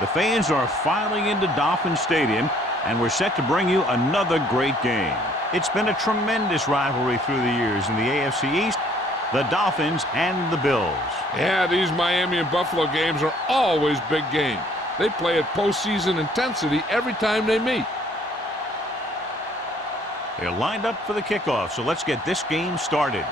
The fans are filing into Dolphin Stadium, and we're set to bring you another great game. It's been a tremendous rivalry through the years in the AFC East, the Dolphins and the Bills. Yeah, these Miami and Buffalo games are always big games. They play at postseason intensity every time they meet. They're lined up for the kickoff, so let's get this game started.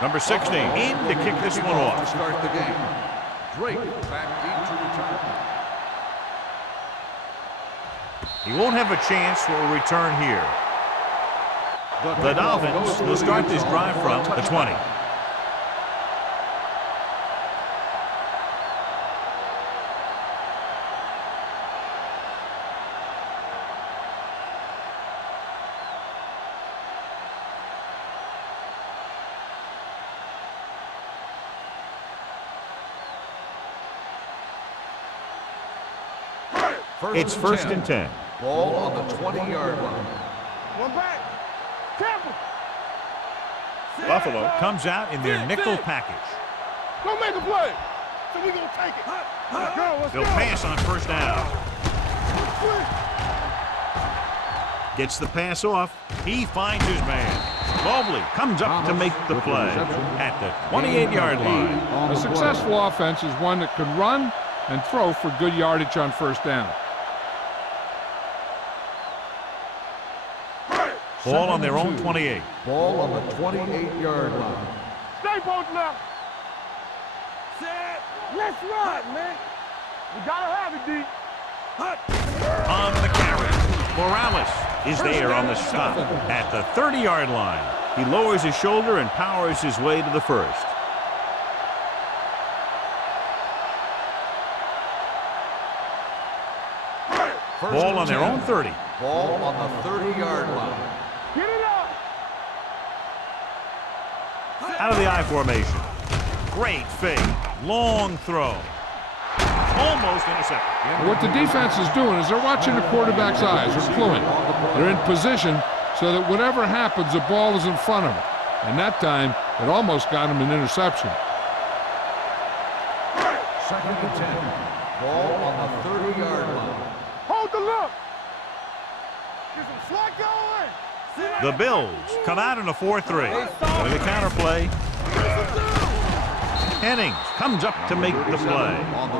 Number 16 in to kick this one off. To start the game. Drake back deep to return. He won't have a chance for a return here. The Dolphins will start this drive from the 20. It's first and 10. Ball on the 20-yard line. One back. Careful. Buffalo comes out in their nickel package. Go make a play. So we gonna take it. Let's go. They'll pass on first down. Gets the pass off. He finds his man. Mobley comes up to make the play at the 28-yard line. A successful offense is one that can run and throw for good yardage on first down. Ball on their own 28. Ball on the 28-yard line. Stay posted up. Let's run, man. We gotta have it, D. On the carry. Morales is there on the stop at the 30-yard line. He lowers his shoulder and powers his way to the first. Ball on their own 30. Ball on the 30-yard line. Get it up. Out of the I formation. Great fake. Long throw. Almost intercepted. What the defense is doing is they're watching the quarterback's eyes. They're cluing. They're in position so that whatever happens, the ball is in front of them. And that time, it almost got him an interception. Second and 10. Ball on the 30-yard line. Hold the look. Get some slack going. The Bills come out in a 4-3. With a counter play. Hennings comes up to make the play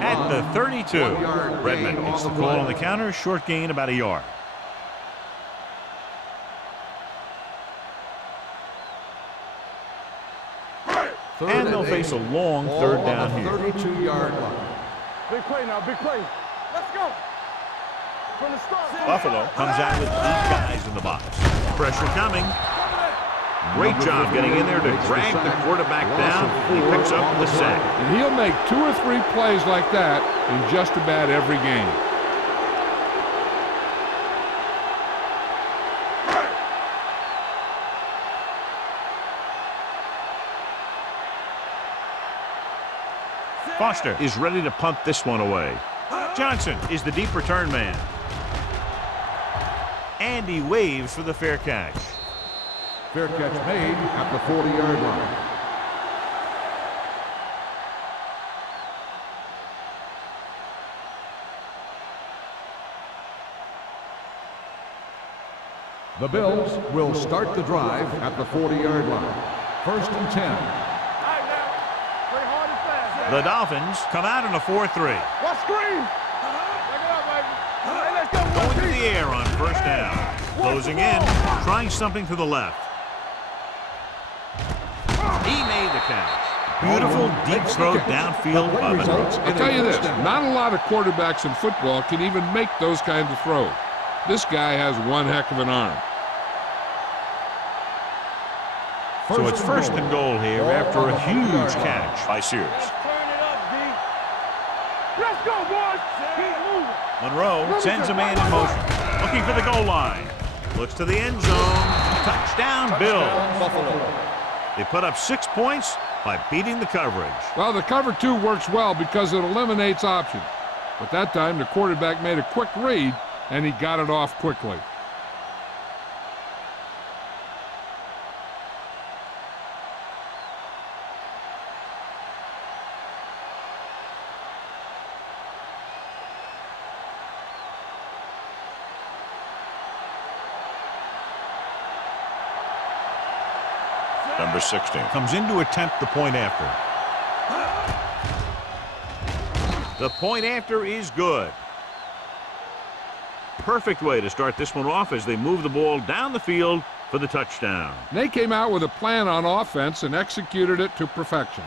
at the 32. Redmond gets the call on the counter. Short gain about a yard. And they'll face a long third down here. 32-yard line. Big play now, big play. Let's go. From the start. Buffalo comes out with 8 guys in the box. Pressure coming. Great job getting in there to drag the quarterback down. He picks up the sack. And he'll make 2 or 3 plays like that in just about every game. Foster is ready to punt this one away. Johnson is the deep return man. And he waves for the fair catch. Fair catch made at the 40-yard line. The Bills will start the drive at the 40-yard line. First and 10. The Dolphins come out in a 4-3. What screen? Back it up, baby. Hey, let's go. Going to the air on first down. Closing in, trying something to the left. He made the catch. Beautiful deep throw downfield of it. I'll tell you this, not a lot of quarterbacks in football can even make those kinds of throws. This guy has one heck of an arm. So it's first and goal here after a huge catch by Sears. Let's go, boys. Keep moving. Monroe sends a man in motion. Looking for the goal line. Looks to the end zone. Touchdown, Bills. Buffalo. They put up 6 points by beating the coverage. Well, the cover 2 works well because it eliminates options. But that time, the quarterback made a quick read and he got it off quickly. Number 16 comes in to attempt the point after. The point after is good. Perfect way to start this one off as they move the ball down the field for the touchdown. They came out with a plan on offense and executed it to perfection.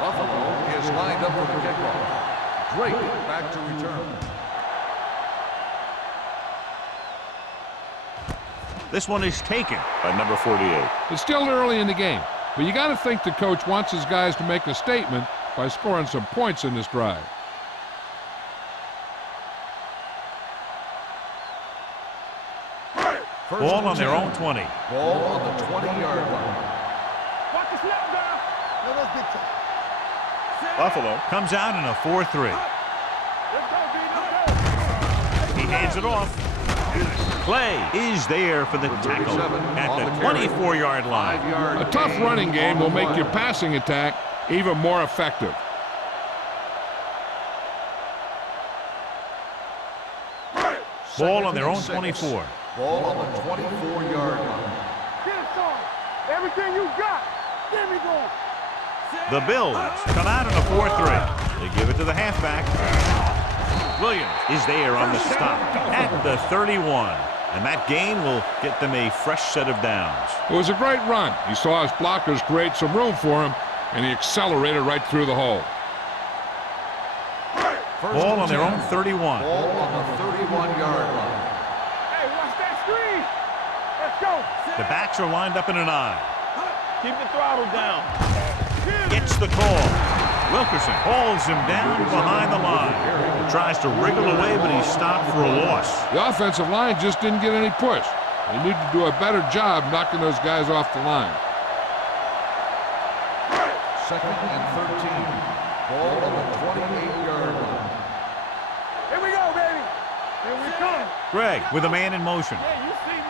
Buffalo is lined up for the kickoff. Drake back to return. This one is taken by number 48. It's still early in the game, but you got to think the coach wants his guys to make a statement by scoring some points in this drive. Ball on their own 20. Ball on the 20-yard line. Watch the snap down. No, that's big time. Buffalo comes out in a 4-3. He hands it off. Play is there for the tackle at the 24-yard line. A tough running game will make your passing attack even more effective. Ball on their own 24. Ball on the 24-yard line. Get it, son. Everything you got. Give me going. The Bills come out in a 4-3. They give it to the halfback. Williams is there on the stop at the 31. And that gain will get them a fresh set of downs. It was a great run. He saw his blockers create some room for him, and he accelerated right through the hole. Ball on their own 31. Ball on the 31-yard line. Hey, watch that screen. Let's go. The backs are lined up in an I. Keep the throttle down. Gets the call. Wilkerson hauls him down behind the line. Tries to wriggle away, but he's stopped for a loss. The offensive line just didn't get any push. They need to do a better job knocking those guys off the line. 2nd and 13. Ball on the 28-yard line. Here we go, baby. Here we come. Greg with a man in motion. Hey, you see me?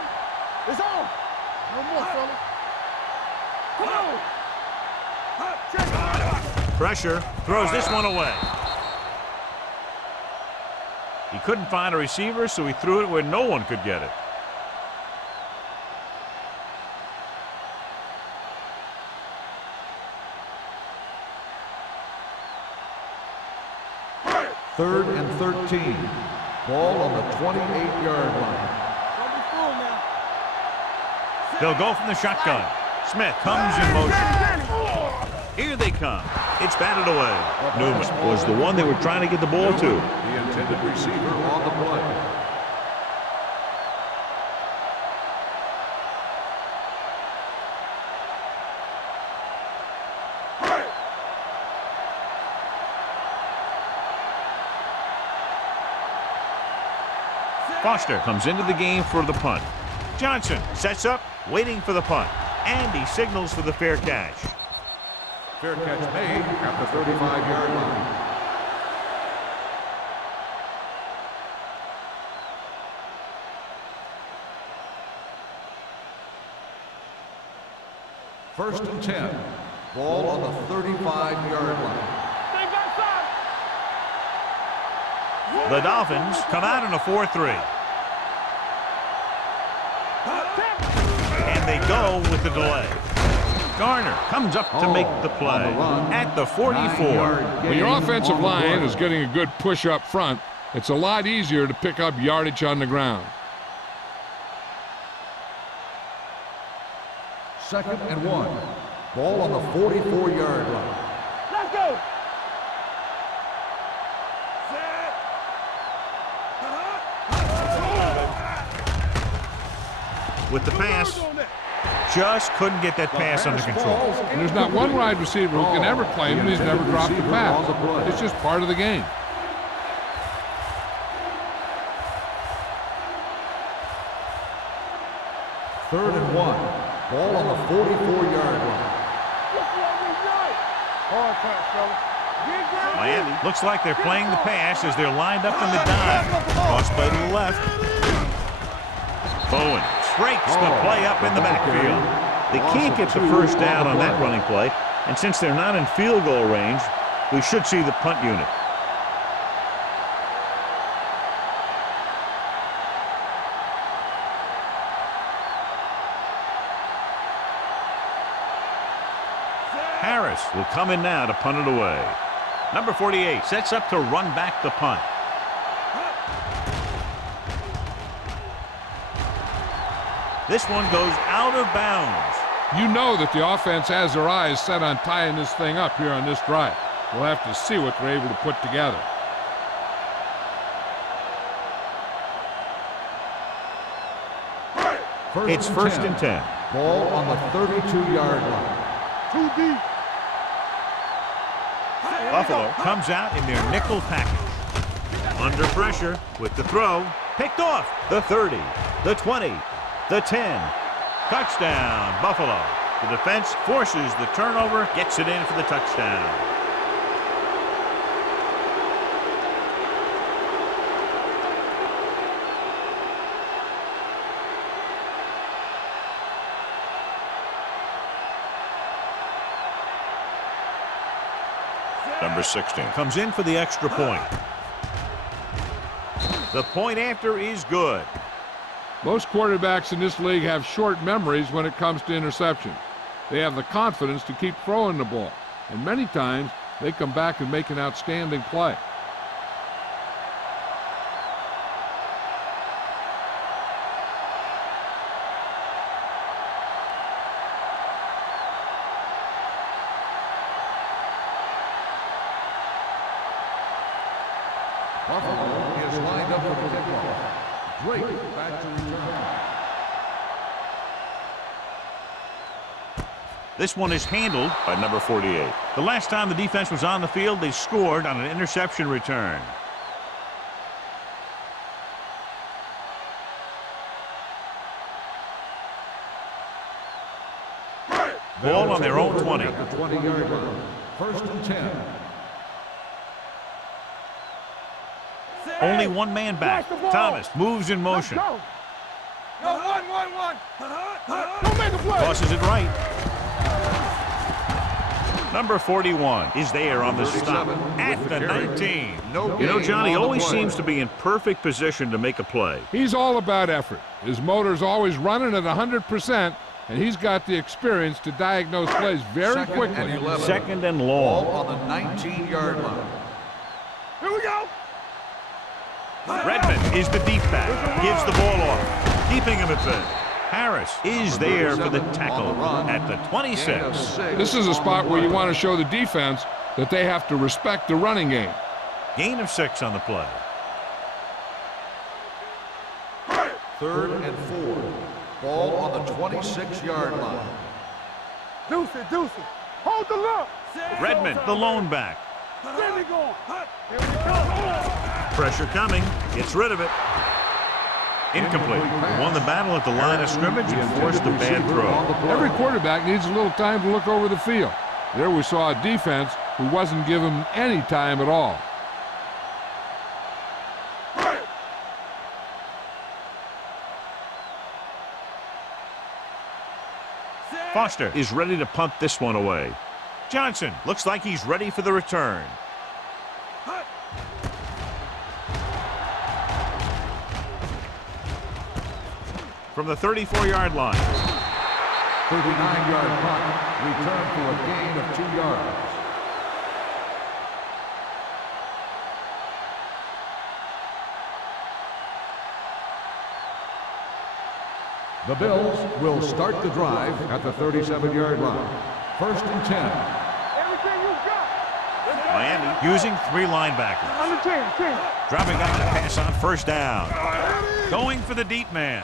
It's on. No more, fella. Come on. Check it. Pressure, throws this one away. He couldn't find a receiver, so he threw it where no one could get it. Third and 13. Ball on the 28-yard line. Don't be fooled now. They'll go from the shotgun. Smith comes in motion. Here they come. It's batted away. Newman was the one they were trying to get the ball to. The intended receiver on the play. Foster comes into the game for the punt. Johnson sets up, waiting for the punt. And he signals for the fair catch. Fair catch made at the 35-yard line. First and 10. Ball on the 35-yard line. The Dolphins come out in a 4-3. And they go with the delay. Garner comes up to make the play at the 44. When your offensive line is getting a good push up front, it's a lot easier to pick up yardage on the ground. 2nd and 1. Ball on the 44-yard line. Let's go. With the pass, just couldn't get that pass under control. And there's not one wide receiver who can ever claim that he's never dropped a pass. It's just part of the game. 3rd and 1. Ball on the 44-yard line. Hard pass, fellas. Miami looks like they're playing the pass as they're lined up in the dime. Cross play to the left. Bowen breaks the play up in the backfield. They can't get the first down on that running play, and since they're not in field goal range, we should see the punt unit. Harris will come in now to punt it away. Number 48 sets up to run back the punt. This one goes out of bounds. You know that the offense has their eyes set on tying this thing up here on this drive. We'll have to see what they're able to put together. It's first and 10. Ball on the 32-yard line. Too deep. Buffalo comes out in their nickel package. Under pressure with the throw. Picked off. The 30, the 20, the 10. Touchdown, Buffalo. The defense forces the turnover, gets it in for the touchdown. Number 16 comes in for the extra point. The point after is good. Most quarterbacks in this league have short memories when it comes to interceptions. They have the confidence to keep throwing the ball, and many times they come back and make an outstanding play. Buffalo is lined up for the kickoff. Drake back to return. This one is handled by number 48. The last time the defense was on the field, they scored on an interception return. Ball on their own 20. At the 20-yard line. First and 10. Only one man back. Thomas moves in motion. No, 1-1-1. Don't make a play. Tosses it right. Number 41 is there on the stop at the 19. You know, Johnny always seems to be in perfect position to make a play. He's all about effort. His motor's always running at 100%, and he's got the experience to diagnose plays very quickly. Second and Ball long. on the 19-yard line. Here we go. Redmond is the deep back. Gives the ball off. Keeping him at bay. Harris is there for the tackle at the 26. This is a spot where you want to show the defense that they have to respect the running game. Gain of 6 on the play. 3rd and 4. Ball on the 26-yard line. Deuce it. Hold the look. Redmond, the lone back. There we go. Here we go. Pressure coming. Gets rid of it. Incomplete. Won the battle at the line of scrimmage and forced the bad throw. Every quarterback needs a little time to look over the field. There we saw a defense who wasn't given any time at all. Foster is ready to punt this one away. Johnson looks like he's ready for the return. From the 34-yard line. 39-yard punt. Return for a gain of 2 yards. The Bills will start the drive at the 37-yard line. First and 10. Everything you got. Miami using 3 linebackers. Under 10. Dropping back to pass on first down. Going for the deep man.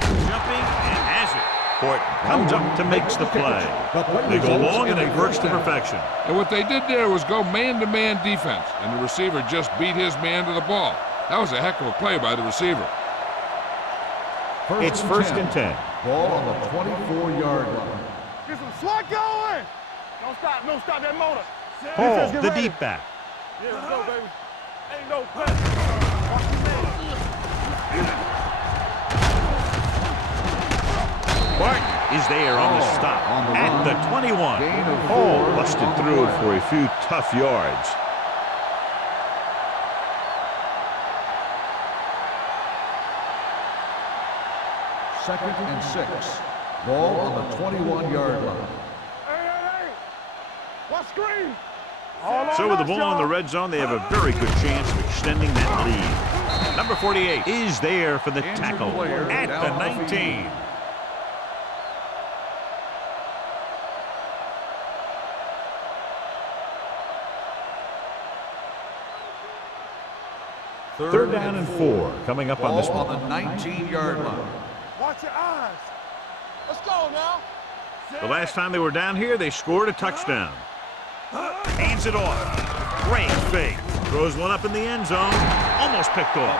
Jumping and has it. Horton comes up to makes the play. They go long and it works to perfection. And what they did there was go man-to-man defense, and the receiver just beat his man to the ball. That was a heck of a play by the receiver. It's first and 10. Ball on the 24-yard line. Get some slot going. Don't stop. Don't stop that motor. Hall, Defense, get the ready. deep back. Yeah, let's go, baby. Ain't no question. Watch your man. Barton is there on the stop on the at run. the 21. Gain of Hall 4 busted on the through play. for a few tough yards. Second and 6. Ball on the 21-yard line. Hey. Watch screen. So with the ball in the red zone, they have a very good chance of extending that lead. Number 48 is there for the Injured tackle player at down the on the 19. field. Third down and 4 coming up on this Ball one. on the 19-yard line. Watch your eyes. Let's go now. The last time they were down here, they scored a touchdown. Hands it off. Great fake. Throws one up in the end zone. Almost picked off.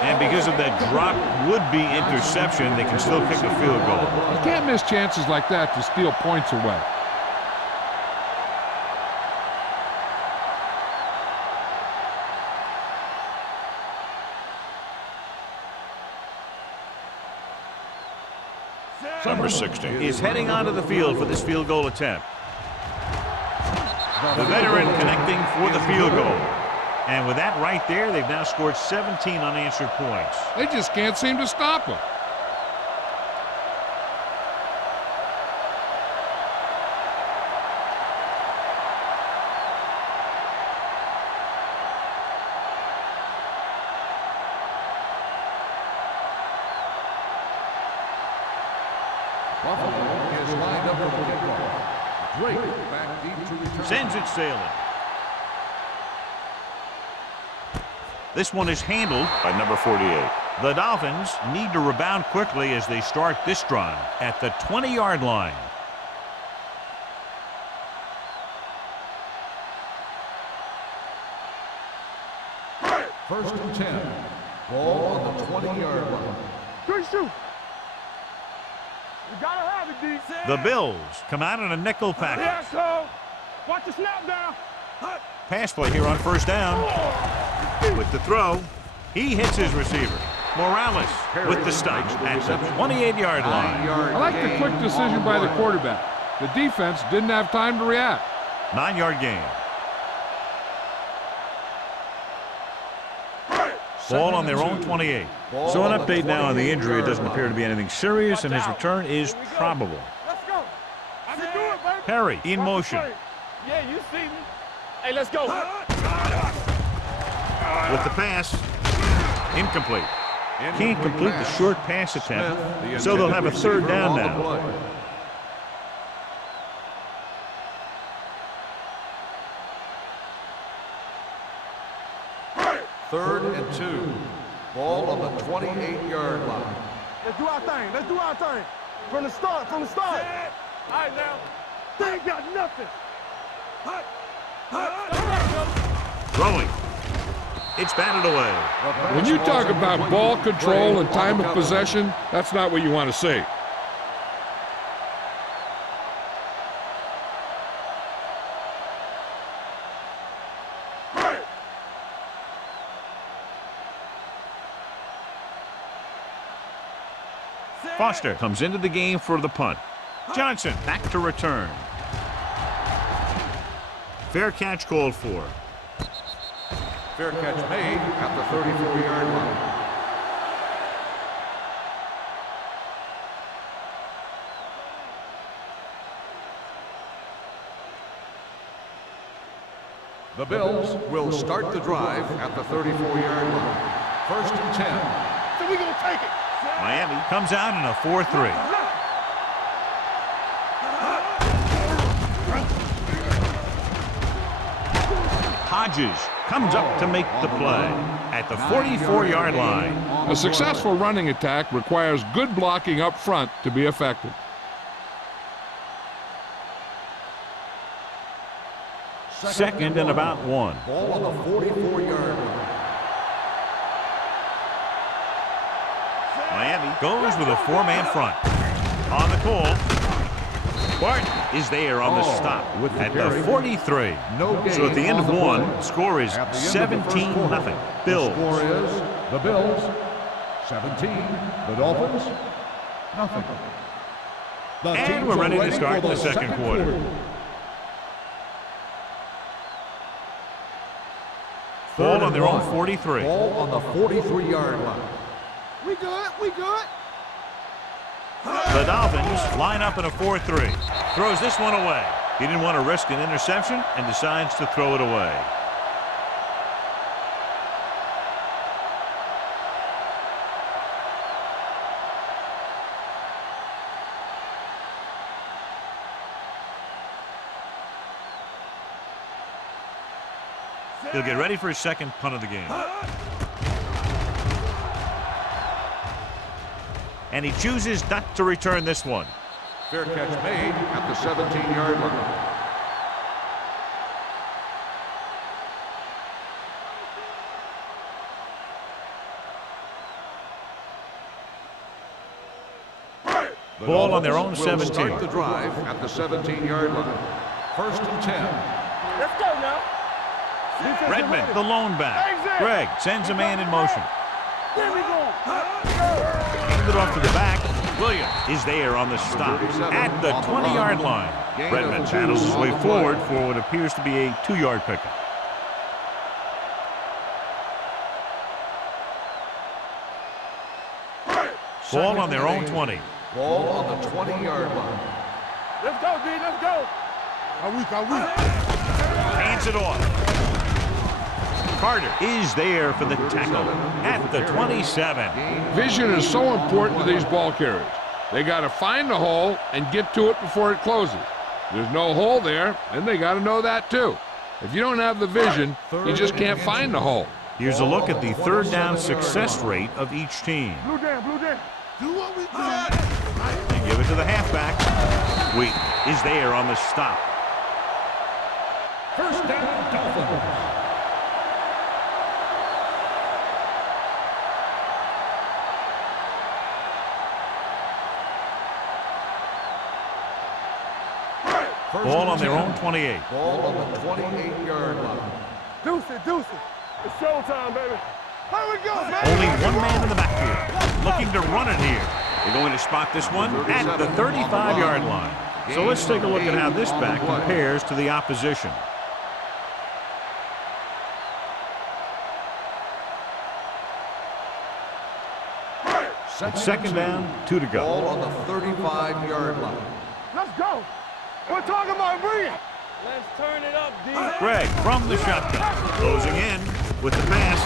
And because of that drop would-be interception, they can still kick a field goal. You can't miss chances like that to steal points away. Number 60 is heading onto the field for this field goal attempt. The veteran connecting for the field goal. And with that right there, they've now scored 17 unanswered points. They just can't seem to stop him. Buffalo is lined up for the kickoff. Drake back deep to return. Sends it sailing. This one is handled by number 48. The Dolphins need to rebound quickly as they start this drive at the 20-yard line. First and 10. Ball on the 20-yard line. Good shoot. You gotta have it, D. The Bills come out in a nickel Yeah, package. so. Watch the snap down. Pass play here on first down. With the throw, he hits his receiver. Morales with the stop at the 28-yard line. I like the quick decision by the quarterback. The defense didn't have time to react. 9-yard gain. Ball on their own 28. So an update now on the injury. It doesn't appear to be anything serious, and his return is probable. Let's go. I can do it, baby. Perry in Watch the motion. play. Yeah, you see me. Hey, let's go. With the pass, incomplete. Can't complete the short pass attempt, so they'll have a third down now. Third and 2. Ball on the 28-yard line. Let's do our thing. Let's do our thing. From the start. From the start. All right, now. They ain't got nothing. Throwing. It's batted away. When you talk about ball control and time of possession, that's not what you want to see. Foster comes into the game for the punt. Johnson back to return. Fair catch called for. Fair catch made at the 34-yard line. The Bills will start the drive at the 34-yard line. First and 10. So we gonna take it. Miami comes out in a 4-3. Hodges comes up to make the play at the 44-yard line. A successful running attack requires good blocking up front to be effective. Second and about 1. Ball on the 44-yard line. Miami goes with a 4-man front. On the call, Barton is there on the stop at the 43. So at the end of one, score is 17-0. Bills. The score is the Bills 17, the Dolphins nothing. And we're ready to start the second quarter. Ball on their own 43. Ball on the 43-yard line. We good. We good. The Dolphins line up in a 4-3. Throws this one away. He didn't want to risk an interception and decides to throw it away. He'll get ready for his second punt of the game. And he chooses not to return this one. Fair catch made at the 17-yard line. Ball on their own will 17. Start the drive at the 17-yard line. 1st and 10. Let's go now. Redmond, the lone back. Greg sends a man in motion. There we go. Hand it off to the back. Williams is there on the stop at the 20-yard line. Redmond battles his way forward for what appears to be a 2-yard pickup. Ball on their own 20. Ball on the 20-yard line. Let's go, D. Let's go. Are we? Hands it off. Carter is there for the tackle at the 27. Vision is so important to these ball carriers. They got to find the hole and get to it before it closes. There's no hole there, and they got to know that too. If you don't have the vision, you just can't find the hole. Here's a look at the third down success rate of each team. Blue down. Do what we do. They give it to the halfback. Wheat is there on the stop. 1st down, Dolphins. Ball on their own 28. Ball on the 28-yard line. Deuce it. It's showtime, baby. Here we go, man. Only one man in the backfield looking to run it here. They're going to spot this one at the 35-yard line. So let's take a look at how this back compares to the opposition. It's second down, 2 to go. Ball on the 35-yard line. Let's go. We're talking about bringing. Let's turn it up, D. Greg from the shotgun. Closing in with the pass.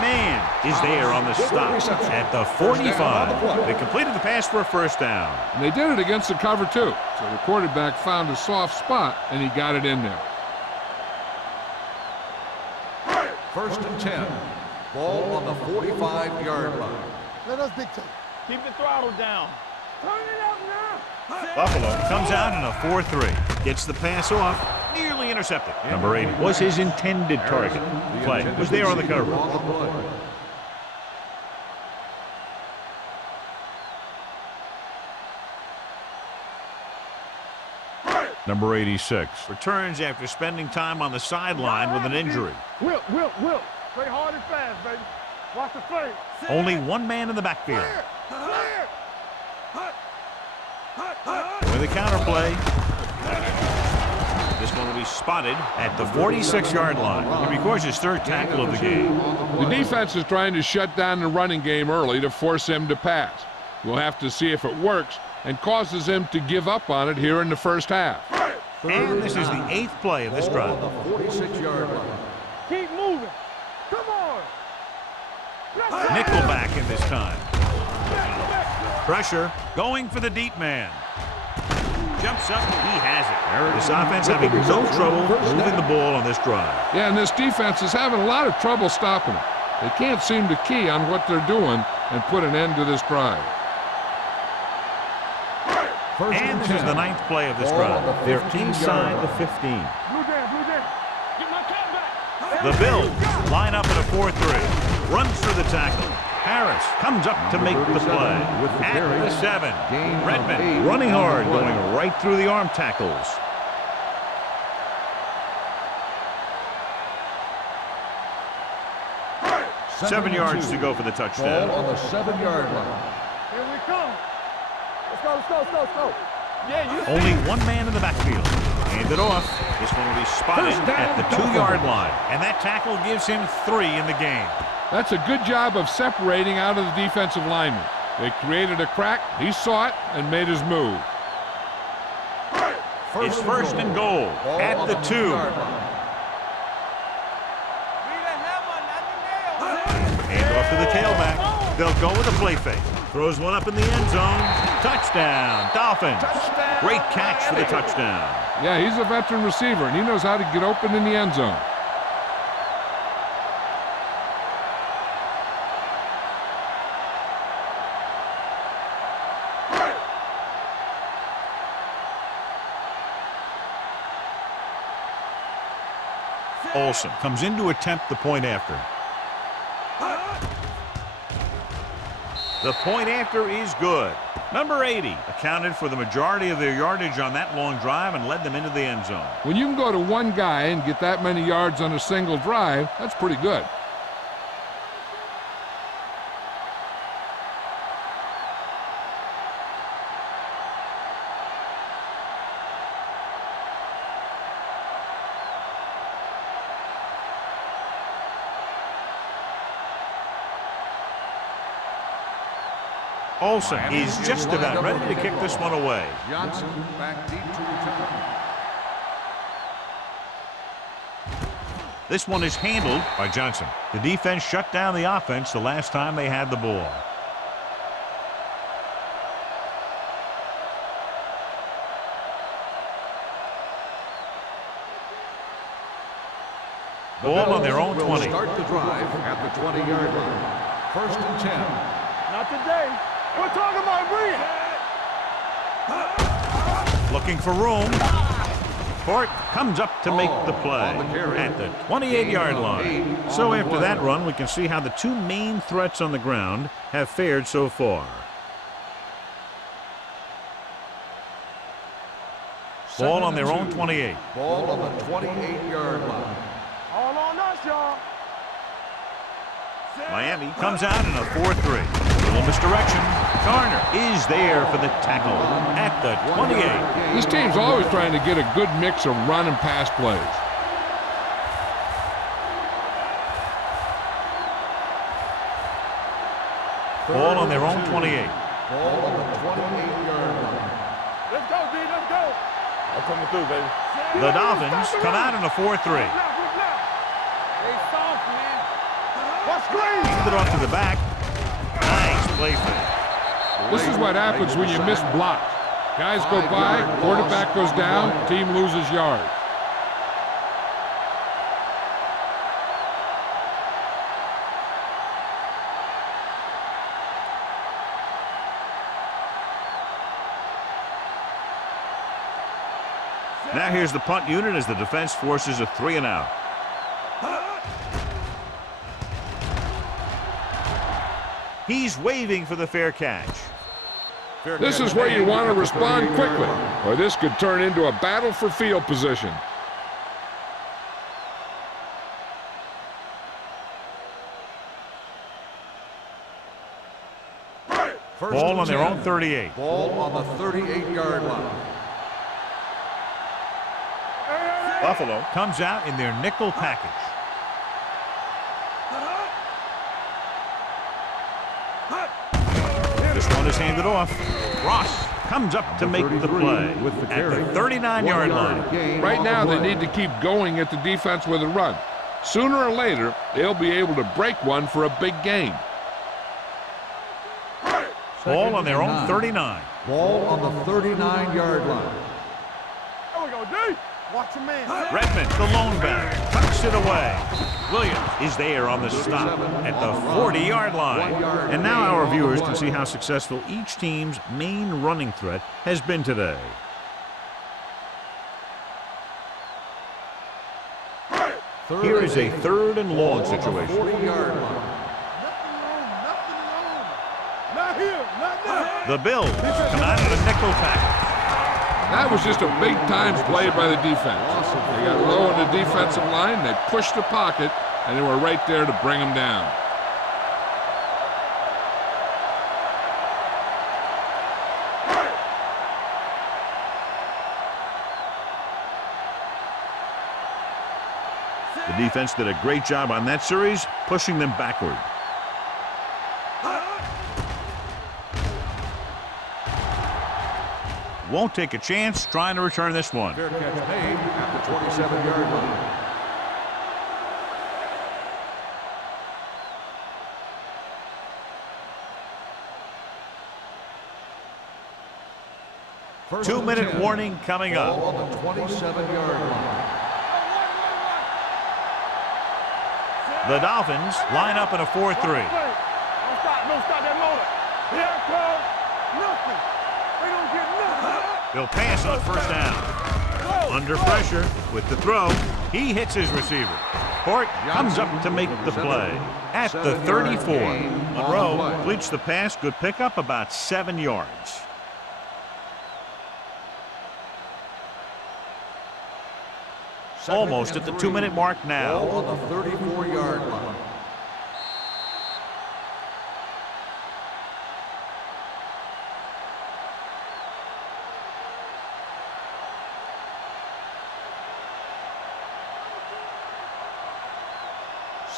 Man is there on the stop at the 45. They completed the pass for a first down. And they did it against the cover too. So the quarterback found a soft spot, and he got it in there. 1st and 10. Ball on the 45-yard line. Let us dictate. Keep the throttle down. Turn it up now. Buffalo comes out in a 4-3. Gets the pass off. Nearly intercepted. Number 8 was his intended target. Play was there on the cover. Number 86 returns after spending time on the sideline with an injury. Will. Play hard and fast, baby. Watch the play. Only one man in the backfield. Clear. With a counter play. This one will be spotted at the 46-yard line. He records his third tackle of the game. The defense is trying to shut down the running game early to force him to pass. We'll have to see if it works and causes him to give up on it here in the first half. And this is the 8th play of this drive. Ball on the 46-yard line. Keep moving. Come on. Nickelback in this time. Pressure going for the deep man. Jumps up, he has it. This offense having no trouble moving the ball on this drive. Yeah, and this defense is having a lot of trouble stopping it. They can't seem to key on what they're doing and put an end to this drive. And this is the 9th play of this drive. They're inside the 15. Blue down. Get my cat back. The Bills line up in a 4-3. Runs through the tackle. Harris comes up to make the play. At the 7. Redmond running hard, going right through the arm tackles. Seven yards to go for the touchdown. Ball on the 7-yard line. Here we come. Let's go, let's go, let's go, let's go. Yeah, you Only one man in the backfield. Hand it off. This one will be spotted at the 2-yard line. And that tackle gives him 3 in the game. That's a good job of separating out of the defensive lineman. They created a crack, he saw it, and made his move. It's first and goal at the 2. Hand off to the tailback. They'll go with a play fake. Throws one up in the end zone. Touchdown, Dolphins. Great catch for the touchdown. Yeah, he's a veteran receiver, and he knows how to get open in the end zone. Olsen comes in to attempt the point after. The point after is good. Number 80 accounted for the majority of their yardage on that long drive and led them into the end zone. When you can go to one guy and get that many yards on a single drive, that's pretty good. Olsen is just about ready to kick this one away. Johnson back deep to return. This one is handled by Johnson. The defense shut down the offense the last time they had the ball. Ball on their own 20. Start the drive at the 20-yard line. First and 10. Not today. We're talking about Bree. Looking for room. Fort comes up to make the play at the 28-yard line. So after that run, we can see how the two main threats on the ground have fared so far. Ball on their own 28. Ball on the 28-yard line. All on us, y'all. Miami comes out in a 4-3. Little misdirection. Garner is there for the tackle at the 28. This team's always trying to get a good mix of run and pass plays. Ball on their own 28. Ball on the 28-yard line. Let's go, D. Let's go. I'm coming through, baby. The Dolphins come out in a 4-3. Hand it off to the back. Nice play fake. This is what happens when you miss blocks. Guys go by, quarterback goes down, team loses yards. Now here's the punt unit as the defense forces a 3-and-out. He's waving for the fair catch. This is where you want to respond quickly, or this could turn into a battle for field position. Ball on their own 38. Ball on the 38-yard line. Buffalo comes out in their nickel package. This one is handed off. Ross comes up to make the play at the 39-yard line. Right now they need to keep going at the defense with a run. Sooner or later, they'll be able to break one for a big gain. Ball on their own 39. Ball on the 39-yard line. There we go, D. Watch your man. Redmond, the lone back, tucks it away. Williams is there on the stop at the 40-yard line. And now our viewers can see how successful each team's main running threat has been today. Here is a 3rd and long situation. 40-yard line. The Bills come out of the nickel package. That was just a big-time play by the defense. They got low on the defensive line, they pushed the pocket, and they were right there to bring them down. The defense did a great job on that series, pushing them backward. Won't take a chance trying to return this one. Fair catch made at the 27-yard line. First 2-minute 10. warning coming Ball up. on the 27-yard line. The Dolphins line up in a 4-3. Don't stop that motor. Here it comes. Nothing. They don't get nothing. They'll pass on first down. Under pressure with the throw, he hits his receiver. Hort comes up to make the play at the 34. Monroe completes the pass. Good pickup, about 7 yards. Almost at the 2-minute mark now. Ball on the 34-yard line.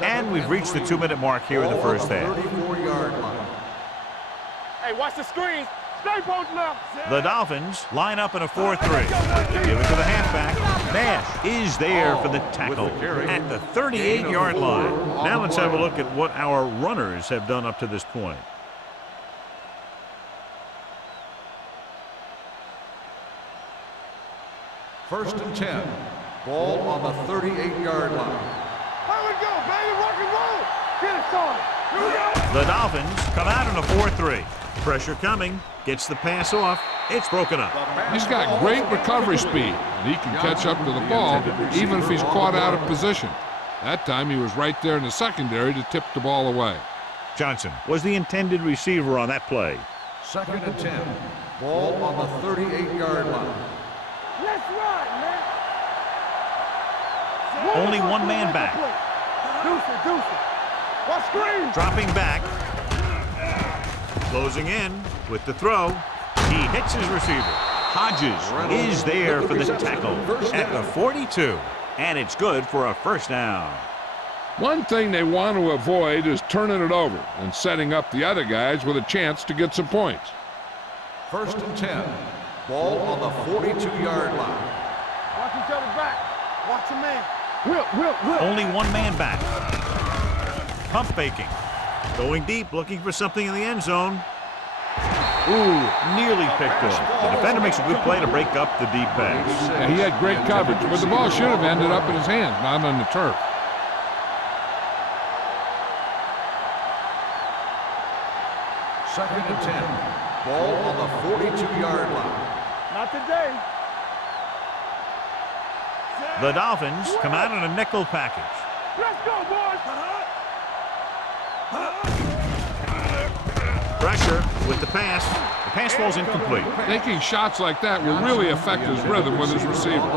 And we've reached the 2-minute mark here in the first half. 34-yard line. Hey, watch the screens. Stay posted up. The Dolphins line up in a 4-3. They give it to the halfback. Nash is there for the tackle at the 38-yard line. Now let's have a look at what our runners have done up to this point. First and 10. Ball on the 38-yard line. Here we go, baby. Rock and roll. Get it started. Here we go. The Dolphins come out in a 4-3. Pressure coming. Gets the pass off. It's broken up. He's got great recovery speed, and he can catch up to the ball even if he's caught out of position. That time he was right there in the secondary to tip the ball away. Johnson was the intended receiver on that play. Second and 10. Ball on the 38-yard line. Let's ride, man. Only one man back. Deuce it. Watch screen. Dropping back. Closing in with the throw. He hits his receiver. Hodges is there for the tackle at the 42. And it's good for a first down. One thing they want to avoid is turning it over and setting up the other guys with a chance to get some points. First and 10. Ball on the 42-yard line. Watch each other back. Watch your man. Whip. Only one man back. Pump faking. Going deep, looking for something in the end zone. Ooh, nearly picked off. The defender makes a good play to break up the deep pass. Yeah, he had great coverage, but the ball should have ended up in his hands, not on the turf. Second and 10. Ball on the 42-yard line. Not today. The Dolphins come out in a nickel package. Let's go, boys. Pressure with the pass. The pass falls incomplete. Taking shots like that will really affect his rhythm with his receiver.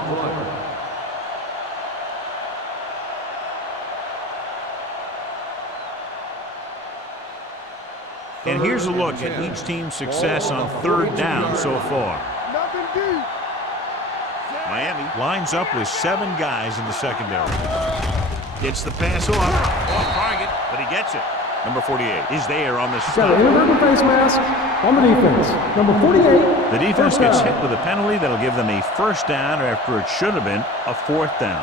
And here's a look at each team's success on third down so far. Nothing deep. Miami lines up with 7 guys in the secondary. Gets the pass off target, but he gets it. Number 48 is there on the Got stop. an inadvertent face mask on the defense. Number 48. The defense first gets down. hit with a penalty that'll give them a first down after it should have been a 4th down.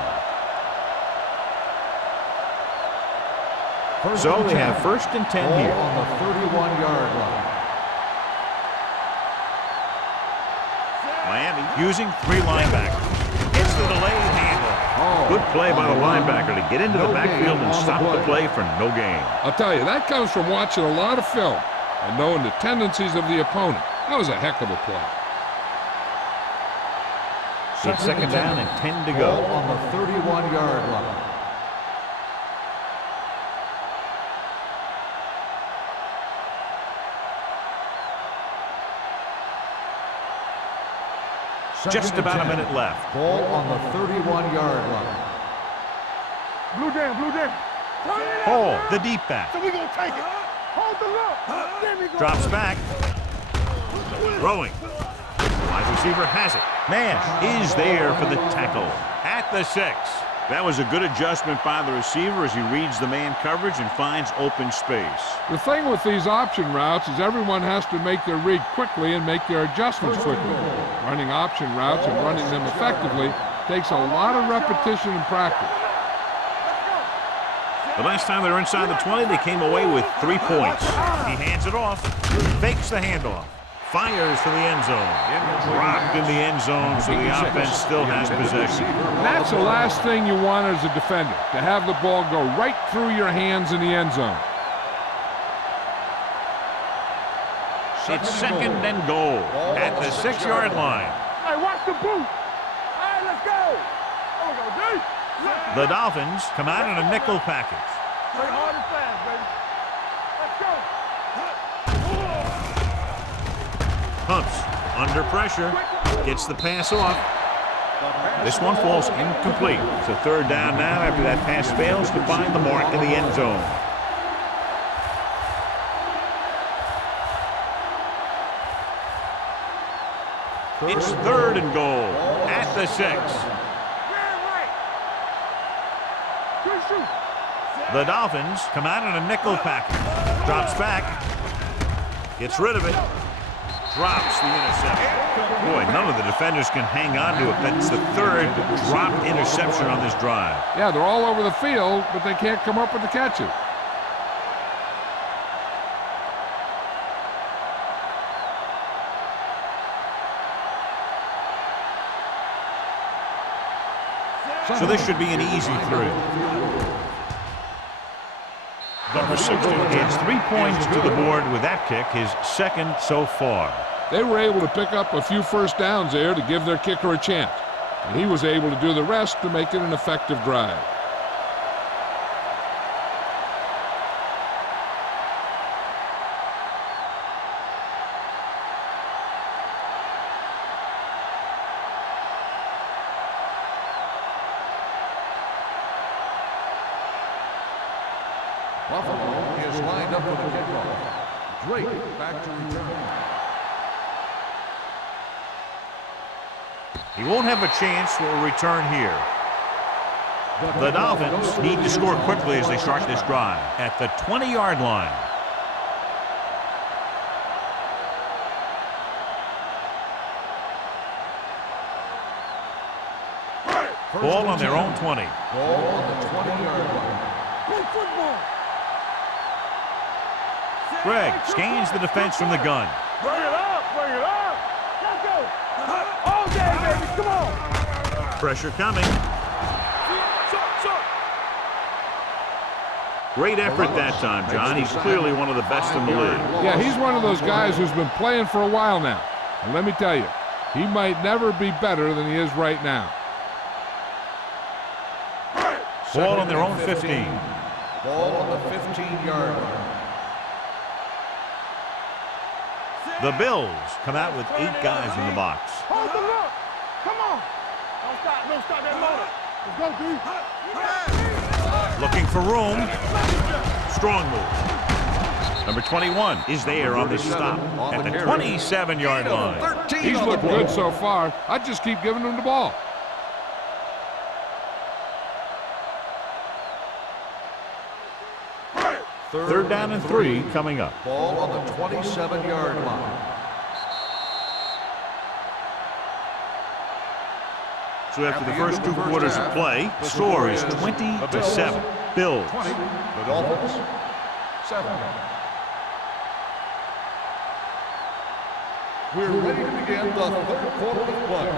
So they have first and 10 Ball here. on the 31-yard line. Miami using 3 linebackers. It's the delayed handoff. Good play by the linebacker to get into the backfield and stop the play for no gain. I'll tell you, that comes from watching a lot of film and knowing the tendencies of the opponent. That was a heck of a play. It's second down and 10 to Ball go. on the 31-yard line. Just about a minute left. Ball on the 31-yard line. Blue jam, blue jam. Hall, the deep back. So we gonna take it. Hold the look. There we go. Drops back. Throwing. Wide receiver has it. Man is there for the tackle at the 6. That was a good adjustment by the receiver as he reads the man coverage and finds open space. The thing with these option routes is everyone has to make their read quickly and make their adjustments quickly. Running option routes and running them effectively takes a lot of repetition and practice. The last time they were inside the 20, they came away with 3 points. He hands it off, fakes the handoff, fires to the end zone. Dropped in the end zone, so the offense still has possession. That's the last thing you want as a defender, to have the ball go right through your hands in the end zone. It's 2nd and goal at the 6-yard line. Hey, watch the boot. All right, let's go. There we go, D. The Dolphins come out in a nickel package. Play hard and fast, baby. Let's go. Pumps under pressure, gets the pass off. This one falls incomplete. It's a 3rd down now after that pass fails to find the mark in the end zone. It's 3rd and goal at the 6. The Dolphins come out in a nickel package. Drops back. Gets rid of it. Drops the interception. Boy, none of the defenders can hang on to it. That's the 3rd dropped interception on this drive. Yeah, they're all over the field, but they can't come up with the catches. So this should be an easy 3. Number 16 adds 3 points to the board with that kick, his 2nd so far. They were able to pick up a few first downs there to give their kicker a chance. And he was able to do the rest to make it an effective drive. Buffalo is lined up for the kickoff. Drake back to return. He won't have a chance for a return here. The Dolphins need to score quickly as they start this drive at the 20-yard line. Ball on their own 20. Ball on the 20-yard line. Play football. Greg scans the defense from the gun. Bring it up, bring it up. Let's go. All day, baby, come on. Pressure coming. Great effort that time, John. He's clearly one of the best in the league. Yeah, he's one of those guys who's been playing for a while now. And let me tell you, he might never be better than he is right now. Ball on their own 15. Ball on the 15-yard line. The Bills come out with 8 guys in the box. Hold the look. Come on. Don't stop that motor. Let's go, D. Looking for room. Strong move. Number 21 is there on this stop at the 27-yard line. He's looked good so far. I'd just keep giving him the ball. Third down and 3 coming up. Ball on the 27-yard line. So after the first 2 quarters of play, the score is 20-7. Bills. 20, the Dolphins, 7. We're ready to begin the 3rd quarter of play.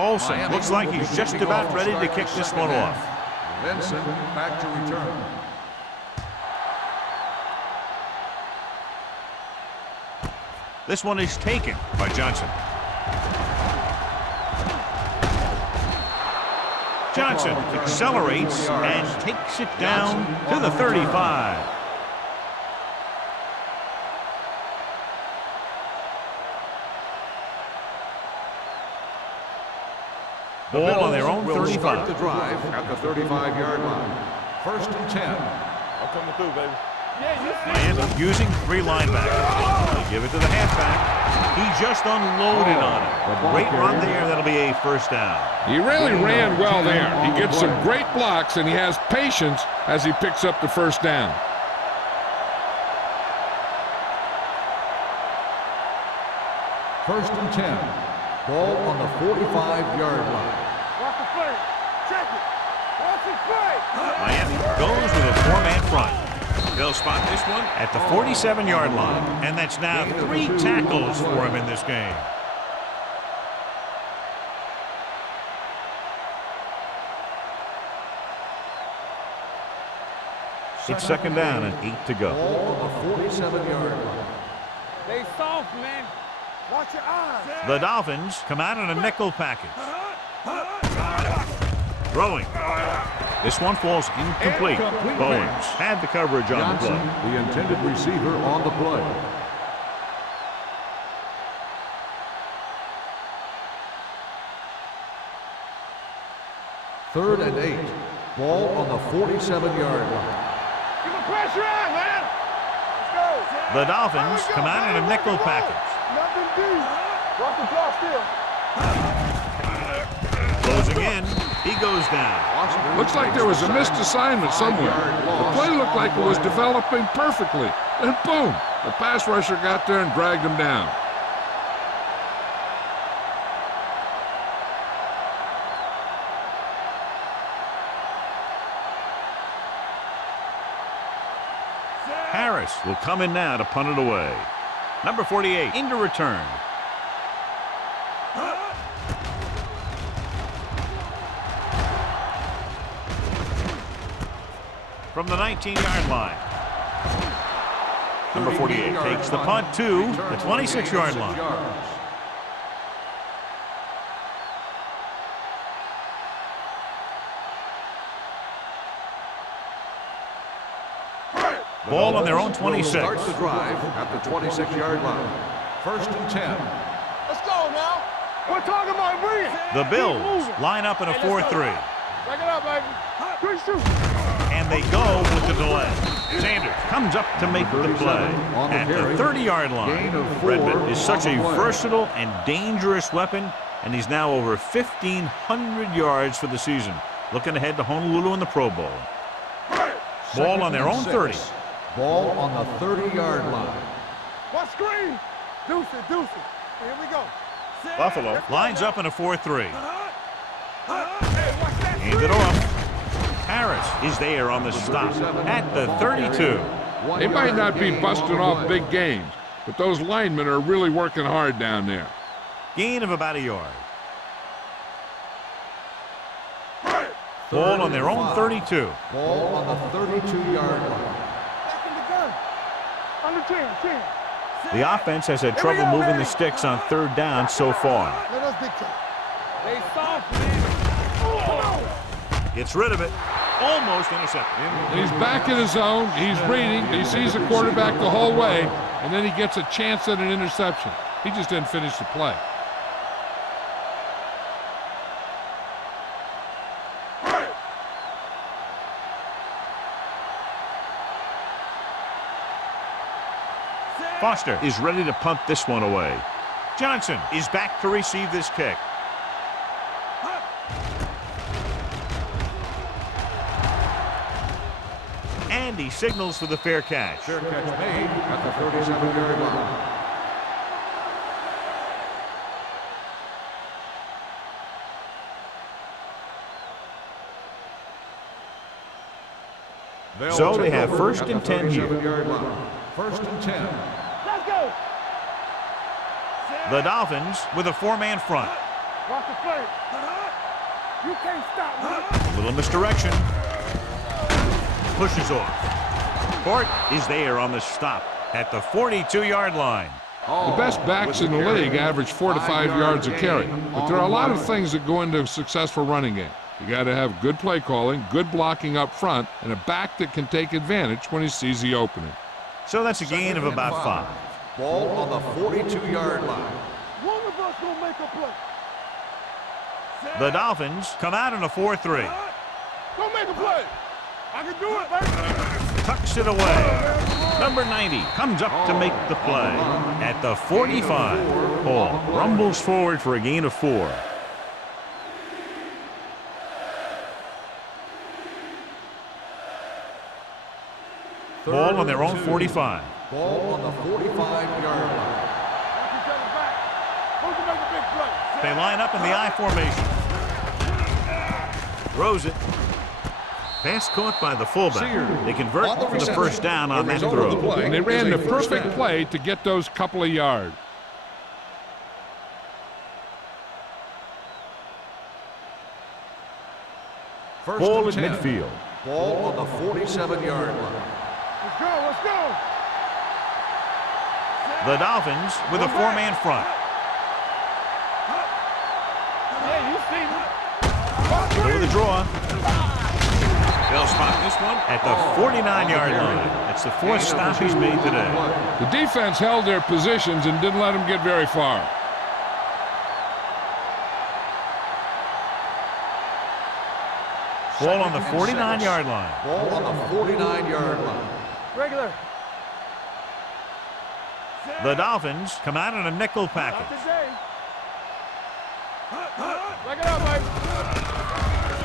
Olsen looks like he's just about ready to kick this one off. Vincent back to return. This one is taken by Johnson. Johnson accelerates and takes it down to the 35. Ball on their own 35. Start the drive at the 35-yard line. First and 10. I'm coming through, baby. Miami using 3 linebackers. They give it to the halfback. He just unloaded on it. Great run there. That'll be a first down. He really ran well there. He gets some great blocks, and he has patience as he picks up the first down. First and 10. Ball on the 45-yard line. Watch the play. Check it. Watch it play. Miami goes with a 4-man front. They'll spot this one at the 47-yard line. And that's now 3 tackles for him in this game. It's second down and 8 to go. Ball on the 47-yard line. They soft, man. Watch your eyes. The Dolphins come out in a nickel package. Throwing. This one falls incomplete. Bowens had the coverage on the Johnson, play. the intended receiver on the play. Third and 8. Ball on the 47-yard line. Give him pressure on, man. Let's go. The Dolphins come out in a nickel package. Nothing deep. Watch the clock still. Closing in. He goes down. Looks like there was a missed assignment somewhere. The play looked like it was developing perfectly. And boom, the pass rusher got there and dragged him down. Harris will come in now to punt it away. Number 48 into return. From the 19-yard line. Number 48 takes the punt to the 26-yard line. Ball on their own 26. Starts the drive at the 26-yard line. First and 10. Let's go now. We're talking about bringing. The Bills line up in a 4-3. Back it up, baby. 3-2. And they go with the delay. Sanders comes up to make the play at the 30-yard line. Redmond is such a versatile and dangerous weapon, and he's now over 1,500 yards for the season. Looking ahead to Honolulu in the Pro Bowl. Ball on their own 30. Ball on the 30-yard line. What screen? Deuce it, deuce it. Here we go. Buffalo lines up in a 4-3. Hey, watch that Hand it off. Harris is there on the stop at the 32. They might not be busting off big games, but those linemen are really working hard down there. Gain of about a yard. Ball on their own 32. Ball on the 32-yard line. Back in the gun. Under 10. The offense has had trouble moving the sticks on third down so far. Let us dictate. They soft, man. Gets rid of it. Almost intercepted. He's back in his zone. He's reading. He sees the quarterback the whole way, and then he gets a chance at an interception. He just didn't finish the play. Foster is ready to punt this one away. Johnson is back to receive this kick. And he signals for the fair catch. Fair catch made at the 37-yard line. So they have first and 10 here. First and 10. Let's go. The Dolphins with a 4-man front. Watch the play. You can't stop me. Little misdirection. Pushes off. Court is there on the stop at the 42-yard line. The best backs in the league average 4 to 5 yards a carry, but there are a lot of things that go into a successful running game. You got to have good play calling, good blocking up front, and a back that can take advantage when he sees the opening. So that's a gain of about 5. Ball on the 42-yard line. One of us will make a play. The Dolphins come out in a 4-3. Go make a play. I can do it, baby. Tucks it away. Number 90 comes up to make the play at the 45. Ball rumbles forward for a gain of 4. Ball on their own 45. Ball on the 45-yard line. They line up in the I formation. Throws it. Pass caught by the fullback. They convert for the first down on that throw. And they ran the perfect play to get those couple of yards. Ball at midfield. Ball on the 47-yard line. Let's go, let's go. The Dolphins with a 4-man front. Hey, you see me? Go with the draw. They'll spot this one at the 49-yard line. That's the 4th stop he's made today. The defense held their positions and didn't let them get very far. Ball on the 49-yard line. Ball on the 49-yard line. Regular. The Dolphins come out in a nickel package. Back it up, baby.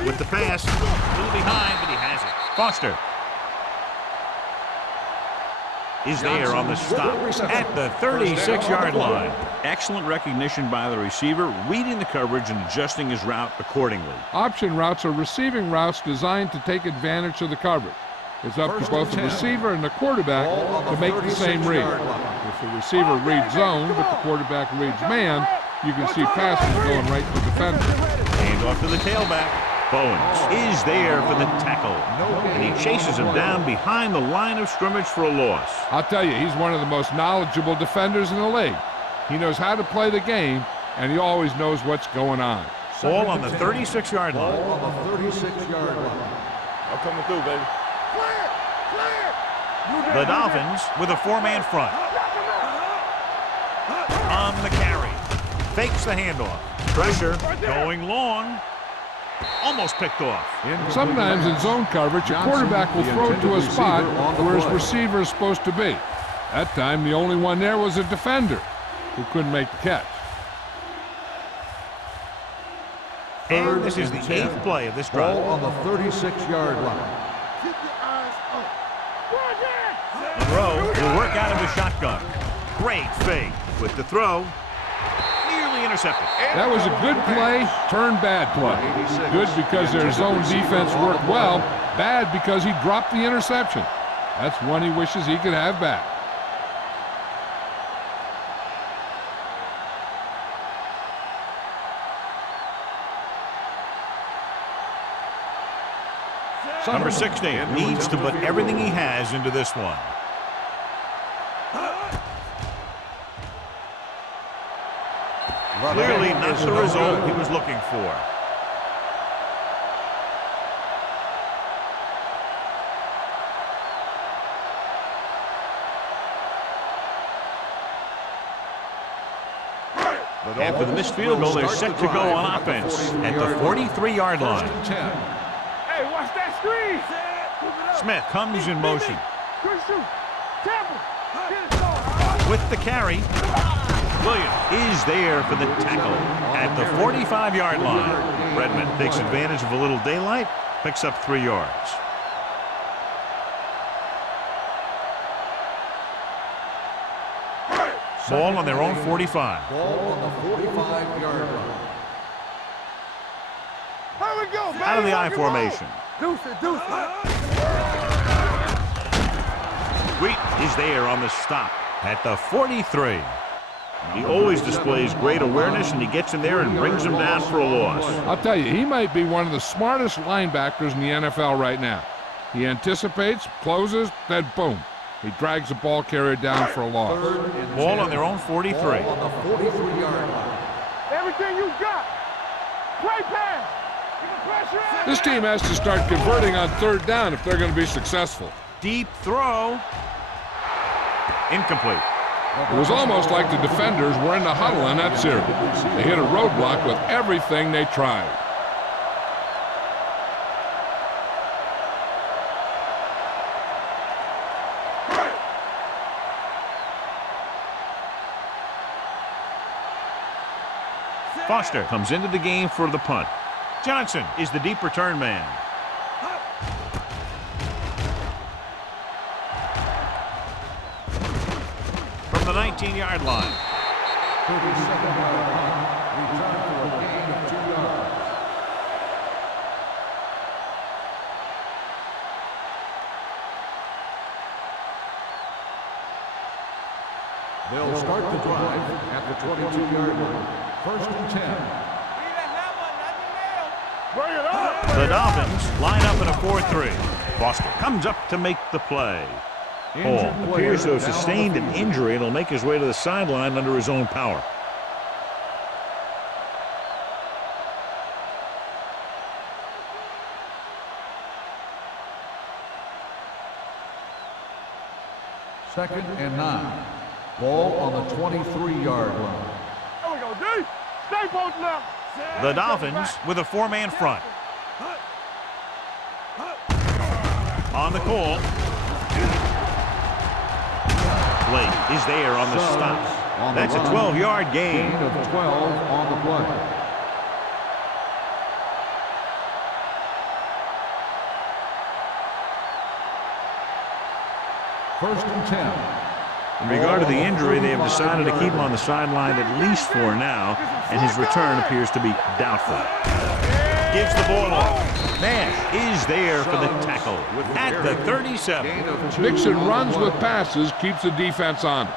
With the pass, a little behind, but he has it. Foster is there on the stop at the 36-yard line. Excellent recognition by the receiver, reading the coverage and adjusting his route accordingly. Option routes are receiving routes designed to take advantage of the coverage. It's up to both the receiver and the quarterback to make the same read. If the receiver reads zone, but the quarterback reads man, you can see passes going right to the defender. Hand off to the tailback. Bowens is there for the tackle, and he chases him down behind the line of scrimmage for a loss. I'll tell you, he's one of the most knowledgeable defenders in the league. He knows how to play the game, and he always knows what's going on. Ball on the 36-yard line. Ball on the 36-yard line. I'm coming through, baby. Clear! Clear! The Dolphins with a 4-man front. On the carry. Fakes the handoff. Pressure going long. Almost picked off. Sometimes in zone coverage, a quarterback will throw it to a spot where his receiver is supposed to be. That time, the only one there was a defender who couldn't make the catch. And this is the 8th play of this drive. Ball on the 36-yard line. Keep your eyes up. Monroe will work out of the shotgun. Great fake with the throw. Nearly intercepted. That was a good play, turned bad play. Good because their zone defense worked well, bad because he dropped the interception. That's one he wishes he could have back. Number 16 needs to put everything he has into this one. Clearly not the result he was looking for. After the missed field goal, they're set to go on offense at the 43-yard line. Hey, watch that screen. Smith comes in motion. Good shoot. Tampa. Get it going. With the carry, Williams is there for the tackle at the 45-yard line. Redmond takes advantage of a little daylight, picks up 3 yards. Ball on their own 45. Ball on the 45-yard line. Here we go, baby. Out of the I formation. Deuce it, deuce it. Wheat is there on the stop at the 43. He always displays great awareness, and he gets in there and brings him down for a loss. I'll tell you, he might be one of the smartest linebackers in the NFL right now. He anticipates, closes, then boom. He drags the ball carrier down for a loss. Ball on their own 43. Ball on the 43-yard line. Everything you got. Play pass. This team has to start converting on third down if they're going to be successful. Deep throw. Incomplete. It was almost like the defenders were in the huddle in that series. They hit a roadblock with everything they tried. Foster comes into the game for the punt. Johnson is the deep return man. From the 19-yard line. 37-yard line. Return for a gain of 2 yards. They'll start the drive at the 22-yard line. First and 10. Bring it up! The Dolphins line up in a 4-3. Foster comes up to make the play. Hall appears to have sustained an injury and will make his way to the sideline under his own power. Second and 9. Ball on the 23-yard line. There we go, D. Stay both left. The Dolphins with a 4-man front. On the call. Blake is there on the stop. That's a 12-yard gain. Gain of 12 on the play. First and 10. In regard to the injury, they have decided to keep him on the sideline at least for now, and his return appears to be doubtful. Gives the ball off. Nash is there for the tackle at the 37. Mixon runs with passes, keeps the defense honest.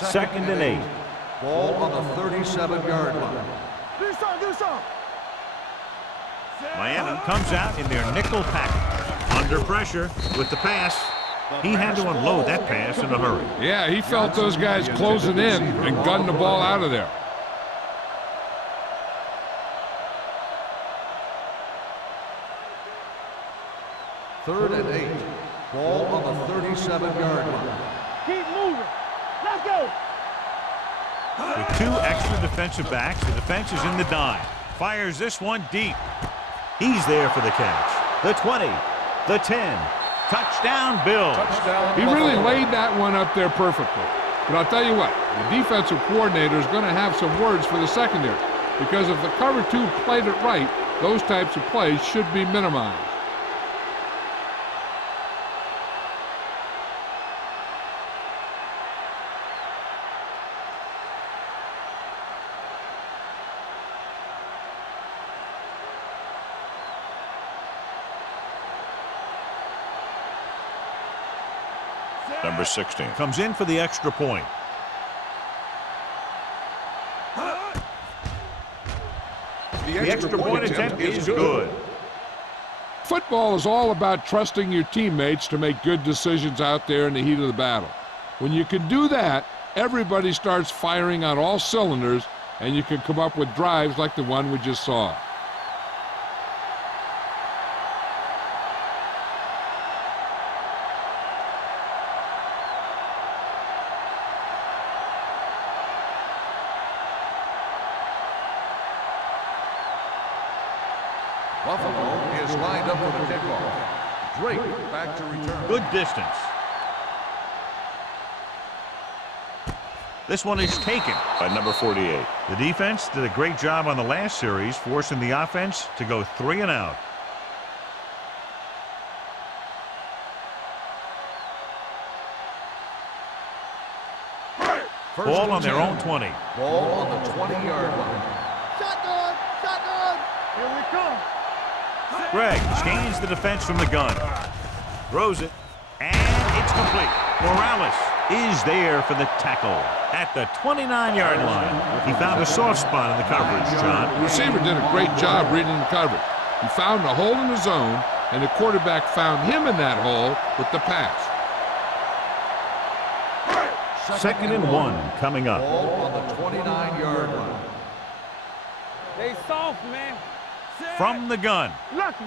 Second and 8. Ball on the 37-yard line. Do some. Miami comes out in their nickel package. Under pressure with the pass. He had to unload that pass in a hurry. Yeah, he felt those guys closing in and gunned the ball out of there. Third and 8. Ball on the 37-yard line. Keep moving. Let's go. With 2 extra defensive backs, the defense is in the dime. Fires this one deep. He's there for the catch. The 20, the 10. Touchdown, Bills. He really laid that one up there perfectly. But I'll tell you what, the defensive coordinator is going to have some words for the secondary, because if the cover 2 played it right, those types of plays should be minimized. Number 16 comes in for the extra point. The extra point attempt is good. Football is all about trusting your teammates to make good decisions out there in the heat of the battle. When you can do that, everybody starts firing on all cylinders, and you can come up with drives like the one we just saw. Buffalo is lined up for the kickoff. Drake back to return. Good distance. This one is taken by number 48. The defense did a great job on the last series, forcing the offense to go 3 and out. Ball on their own 20. Ball on the 20-yard line. Shotgun. Here we come. Gregg scans the defense from the gun. Throws it, and it's complete. Morales is there for the tackle at the 29-yard line. He found a soft spot in the coverage, John. The receiver did a great job reading the coverage. He found a hole in the zone, and the quarterback found him in that hole with the pass. Second and 1 coming up. Ball on the 29-yard line. They soft, man. From the gun. Lucky.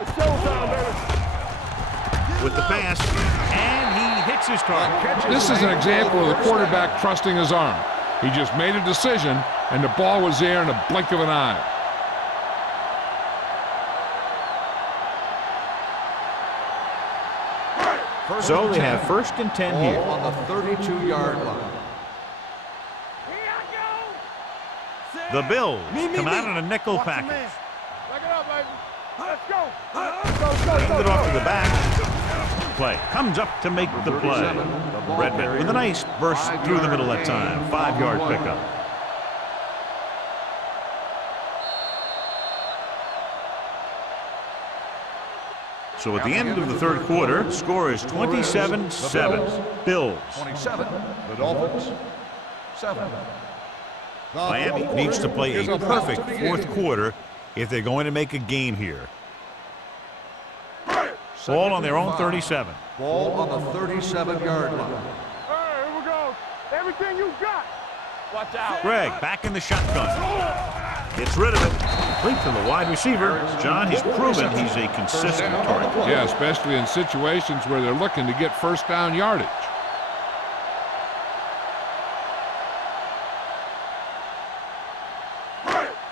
It's showtime, baby. With the pass. And he hits his target. This is an example of the quarterback trusting his arm. He just made a decision, and the ball was there in a blink of an eye. So they have first and 10 here. Ball on the 32-yard line. The Bills come out in a nickel package. Back it up, baby. Let's go. Hand it off to the back. Play comes up to make the play. Redmond with a nice burst through the middle that time. 5-yard pickup. So at the end of the third quarter, score is 27-7. Bills. 27, the Dolphins, 7. Miami needs to play a perfect fourth quarter if they're going to make a game here. Ball on their own 37. Ball on the 37-yard line. All right, here we go. Everything you got. Watch out. Greg back in the shotgun. Gets rid of it. Complete to the wide receiver. John, he's proven he's a consistent target. Yeah, especially in situations where they're looking to get first down yardage.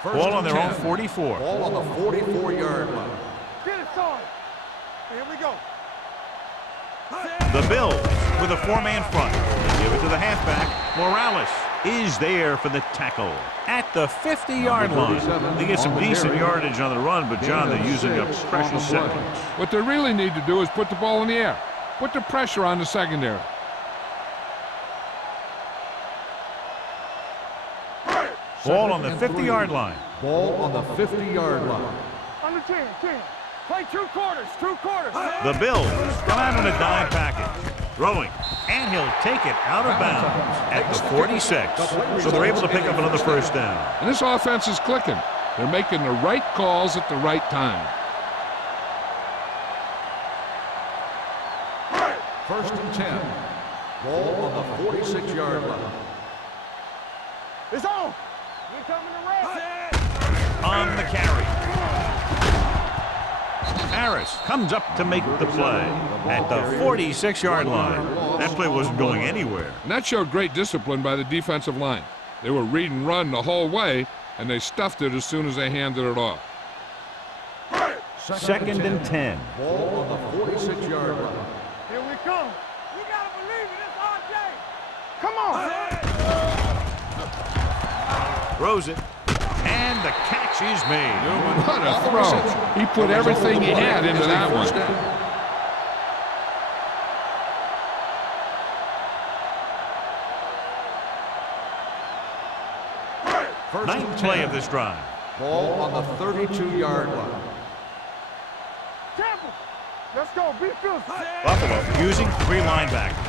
Ball on their own 44. Ball on the 44-yard line. Get it, son. Here we go. The Bills with a 4-man front. They give it to the halfback. Morales is there for the tackle at the 50-yard line. They get some decent yardage on the run, but John, they're using up precious seconds. What they really need to do is put the ball in the air. Put the pressure on the secondary. Ball on the 50-yard line. Ball on the 50-yard line. Under 10. Play 2 quarters. The Bills come out in a dime package. Throwing, and he'll take it out of bounds at the 46. So they're able to pick up another first down. And this offense is clicking. They're making the right calls at the right time. First and 10. Ball on the 46-yard line. It's on. We're coming to rest. On the carry. Harris comes up to make the play at the 46-yard line. That play wasn't going anywhere. And that showed great discipline by the defensive line. They were read and run the whole way, and they stuffed it as soon as they handed it off. Second and 10. Ball on the 46-yard line. Here we come. You gotta believe it. It's RJ. Come on. Throws it. And the catch is made. What a throw. He put everything he had into that one. Ninth play of this drive. Ball on the 32-yard line. Temple. Let's go. Be fierce. Buffalo using 3 linebackers.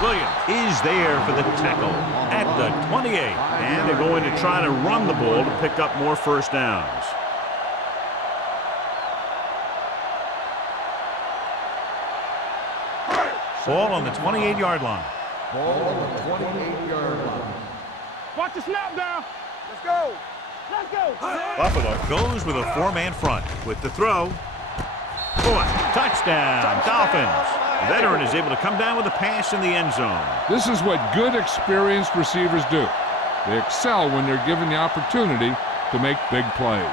Williams is there for the tackle at the 28. And they're going to try to run the ball to pick up more first downs. Ball on the 28-yard line. Ball on the 28-yard line. Watch the snap down. Let's go. Buffalo goes with a 4-man front with the throw. Touchdown, Dolphins. The veteran is able to come down with a pass in the end zone. This is what good, experienced receivers do. They excel when they're given the opportunity to make big plays.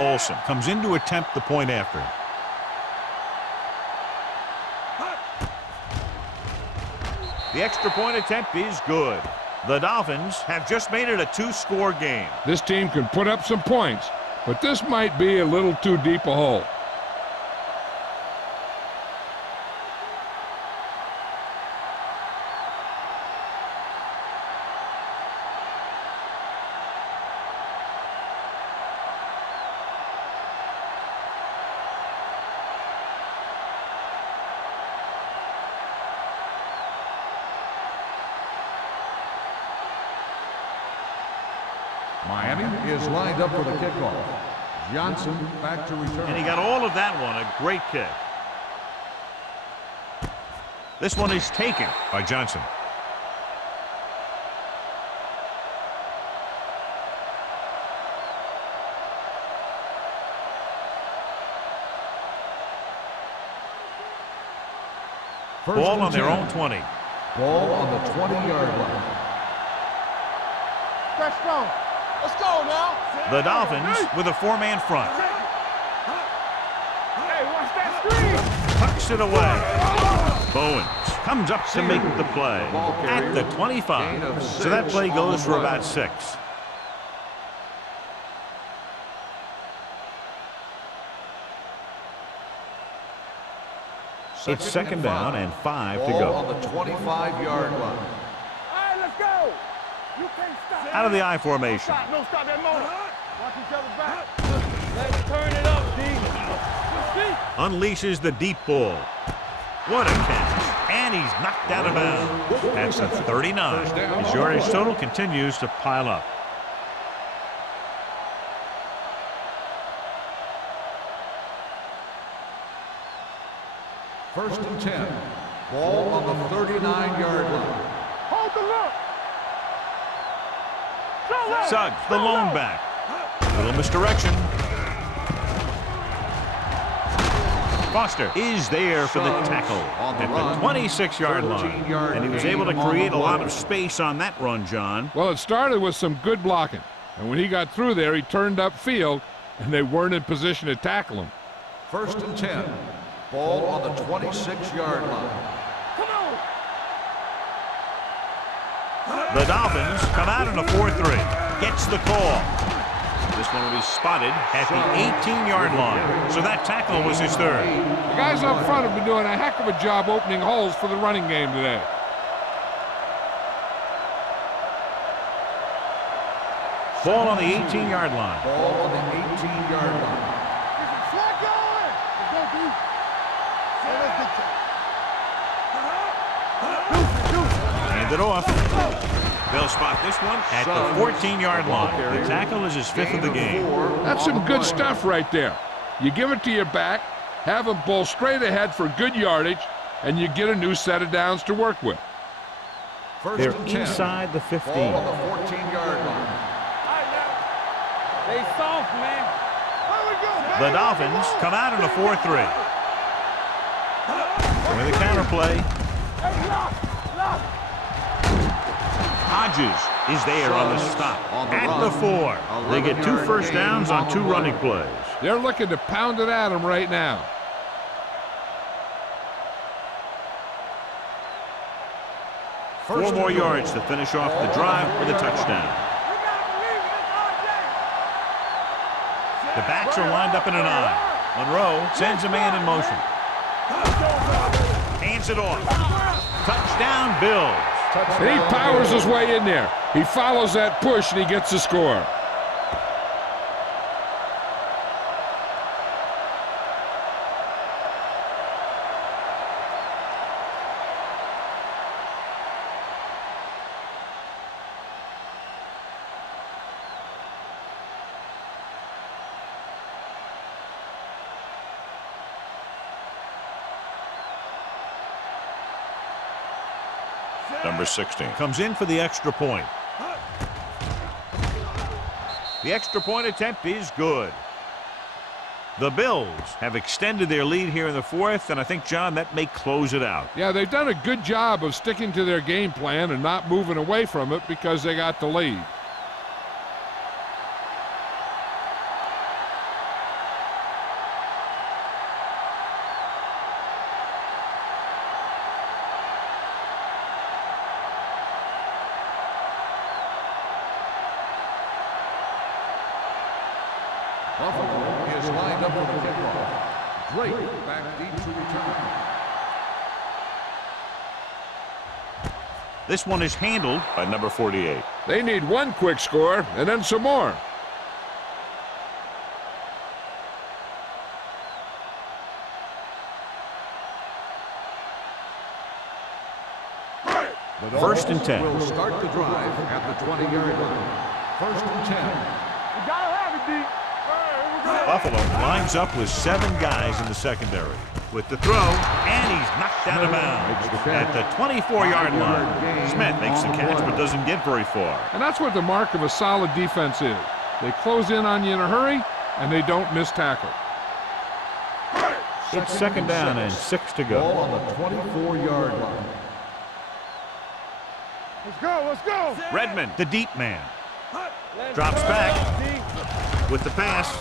Olsen comes in to attempt the point after. The extra point attempt is good. The Dolphins have just made it a 2-score game. This team can put up some points, but this might be a little too deep a hole. Miami is lined up for the kickoff. Johnson back to return. And he got all of that one. A great kick. This one is taken by Johnson. Ball on their own 20. Ball on the 20-yard line. Stretch strong. Let's go now. The Dolphins with a four-man front. Hey, watch that screen. Tucks it away. Bowens comes up to make the play at the 25. So that play goes for about 6. It's second down and 5 to go. On the 25-yard line. All right, let's go. You can't stop. Out of the I formation. No, stop that motor. Watch each other back. Let's turn it up, D. Unleashes the deep ball. What a catch. And he's knocked out of bounds. That's a 39. His yardage total continues to pile up. First and 10. Ball on the 39-yard line. Hold the look. Suggs, the lone back. Little misdirection. Foster is there for the tackle at the 26-yard line. And he was able to create a lot of space on that run, John. Well, it started with some good blocking. And when he got through there, he turned upfield, and they weren't in position to tackle him. First and 10. Ball on the 26-yard line. Come on. The Dolphins come out in a 4-3. Gets the call. This one will be spotted at the 18-yard line. So that tackle was his third. The guys up front have been doing a heck of a job opening holes for the running game today. Ball on the 18-yard line. Ball on the 18-yard line. Flag going. Go deep. Hand it off. They'll spot this one at the 14-yard line. The tackle is his 5th of the game. That's some good stuff right there. You give it to your back, have him pull straight ahead for good yardage, and you get a new set of downs to work with. They're inside the 15. Ball on the 14-yard line. They soft, man. The Dolphins come out in a 4-3. With a counter play. Hodges is there on the stop at the 4. They get 2 first downs on 2 running plays. They're looking to pound it at him right now. Four more yards to finish off the drive with a touchdown. The backs are lined up in an I. Monroe sends a man in motion. Hands it off. Touchdown, Bills. And he powers his way in there. He follows that push and he gets the score. Number 16 comes in for the extra point. The extra point attempt is good. The Bills have extended their lead here in the 4th, and I think, John, that may close it out. Yeah, they've done a good job of sticking to their game plan and not moving away from it because they got the lead. Buffalo is lined up for the kickoff. Drake back deep to return. This one is handled by number 48. They need one quick score and then some more. The First and 10. will start the drive at the 20-yard line. First and 10. You gotta have it, D. Here we go. Buffalo lines up with 7 guys in the secondary. With the throw, and he's knocked out of bounds at the 24-yard line. Smith makes the catch but doesn't get very far. And that's what the mark of a solid defense is. They close in on you in a hurry, and they don't miss tackle. It's second down and 6 to go. Ball on the 24-yard line. Let's go, let's go. Redmond, the deep man, drops back with the pass.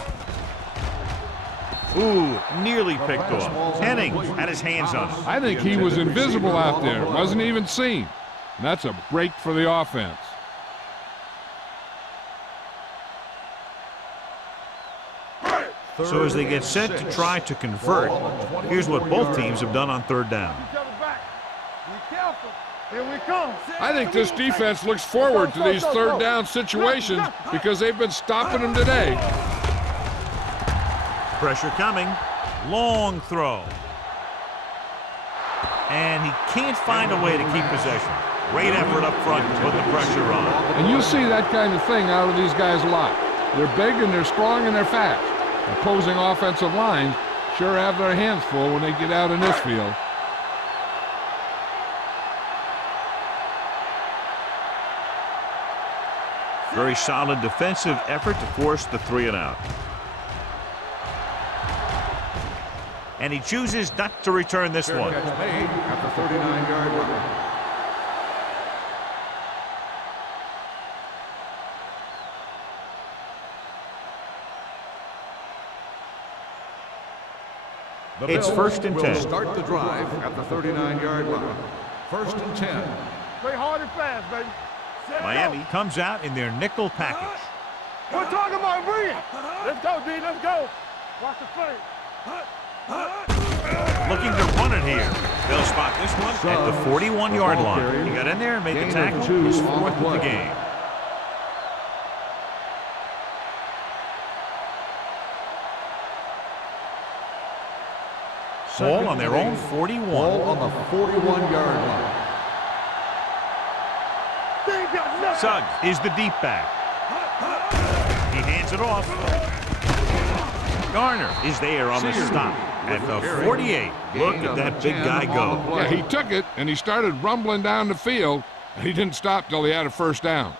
Ooh, nearly picked off. Henning had his hands on it. I think he was invisible out there. Wasn't even seen. And that's a break for the offense. So as they get set to try to convert, here's what both teams have done on third down. Each other back. Be careful. Here we come. I think this defense looks forward to these third down situations because they've been stopping them today. Pressure coming. Long throw. And he can't find a way to keep possession. Great effort up front to put the pressure on. And you see that kind of thing out of these guys a lot. They're big and they're strong and they're fast. Opposing offensive lines sure have their hands full when they get out in this field. Very solid defensive effort to force the 3 and out. And he chooses not to return this one. Catch made at the 39-yard line. The It's Bills first and will 10. Start the drive at the 39-yard line. First and 10. Play hard and fast, baby. Miami comes out in their nickel package. We're talking about bringing. Let's go, D. Let's go. Watch the play. Looking to run it here. They'll spot this one at the 41-yard line. He got in there and made the tackle. His 4th of the game. Ball on their own 41. Ball on the 41-yard line. Suggs is the deep back. He hands it off. Garner is there on the stop at the 48. Look at that big guy go. Yeah, he took it and he started rumbling down the field. He didn't stop till he had a first down.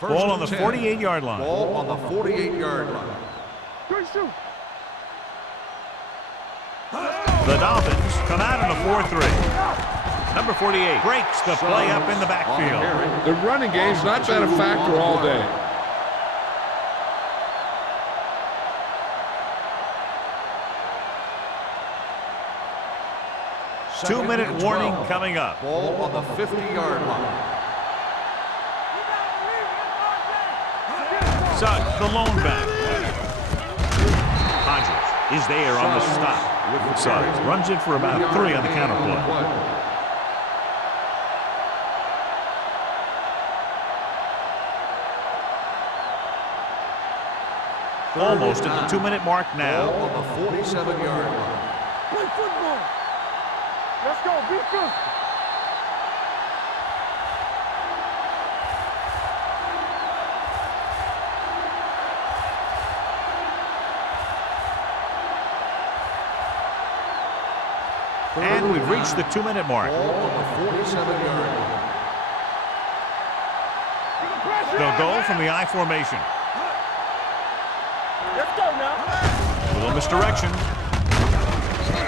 Ball on the 48-yard line. Ball on the 48-yard line. Good shoot. The Dolphins come out in a 4-3. Number 48 breaks the play up in the backfield. The running game's not been a factor all day. Two-minute warning coming up. Ball on the 50-yard line. Suggs, the lone back. Hodges is there on the stop. Suggs runs it for about 3 on the counter play. Almost at the 2-minute mark now. Ball on the 47-yard line. Play football. Let's go. Be physical. And we've reached the 2-minute mark. Ball on the 47-yard line. They'll go from the I formation. Let's go now. Little misdirection.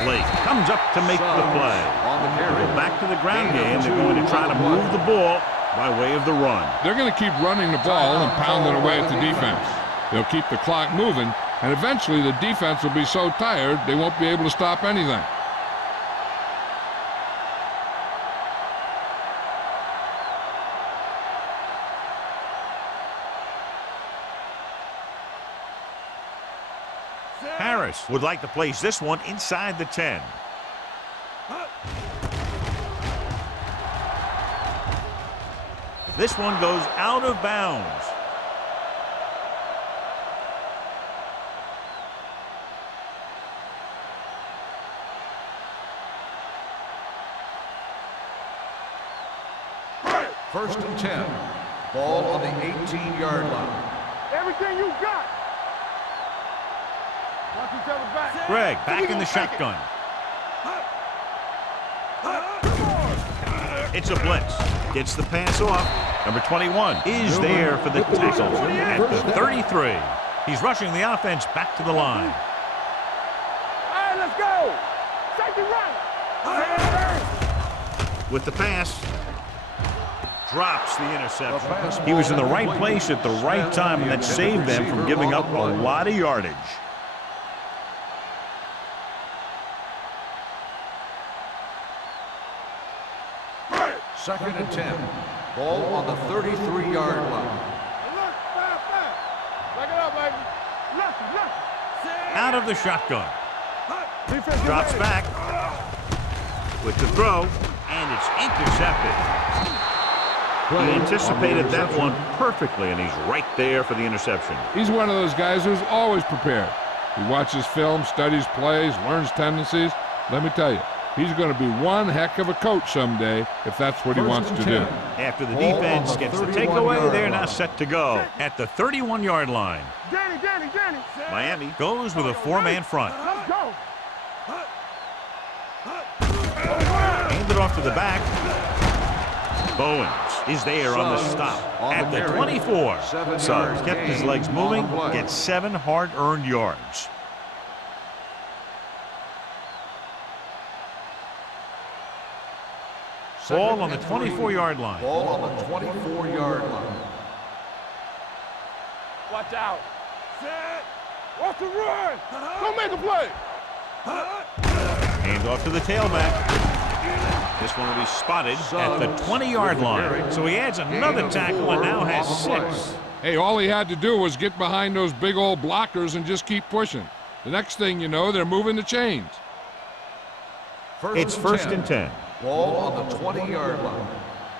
Blake comes up to make the play. On the carry. Back to the ground game. They're going to try to move the ball by way of the run. They're going to keep running the ball and pounding away at the defense. They'll keep the clock moving, and eventually the defense will be so tired they won't be able to stop anything. Harris would like to place this one inside the 10. This one goes out of bounds. First and 10. Ball on the 18-yard line. Everything you got. Watch each other back. Greg back in the shotgun. It's a blitz. Gets the pass off. Number 21 is there for the tackle at the 33. He's rushing the offense back to the line. All right, let's go. Safety right. With the pass, drops the interception. He was in the right place at the right time, and that saved them from giving up a lot of yardage. Second and 10. Ball on the 33-yard line. Look, fast. Back it up, baby. Left. Out of the shotgun. Defense Drops back with the throw, and it's intercepted. He anticipated that one perfectly, and he's right there for the interception. He's one of those guys who's always prepared. He watches film, studies plays, learns tendencies. Let me tell you, he's going to be one heck of a coach someday if that's what he wants to do. After the defense gets the takeaway, they're now set to go at the 31-yard line. Danny. Miami goes with a four-man front. Let's go. Hand it off to the back. Bowens is there on the stop at the 24. Suggs kept his legs moving, gets 7 hard-earned yards. Ball on the 24-yard line. Ball on the 24-yard line. Watch out. Set. Watch the run. Don't make a play. Hand off to the tailback. This one will be spotted at the 20-yard line. So he adds another tackle and now has 6. Hey, all he had to do was get behind those big old blockers and just keep pushing. The next thing you know, they're moving the chains. It's first and 10. Ball on the 20-yard line.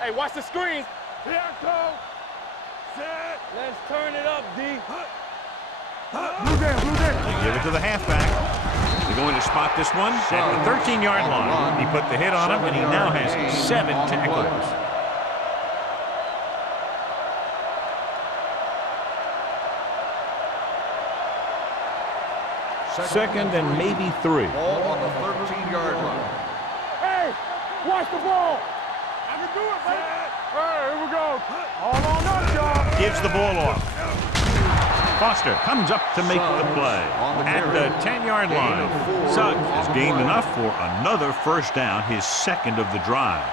Hey, watch the screen. Here I come. Set. Let's turn it up, D. Blue down. They give it to the halfback. They're going to spot this one at the 13-yard line. He put the hit on him, and he now has 7 tackles. Second and maybe 3. Ball on the 13-yard line. Hey, watch the ball. I can do it, baby. All right, here we go. All on us, y'all. Gives the ball off. Foster comes up to make the play at the 10-yard line. Suggs has gained enough for another first down, his second of the drive.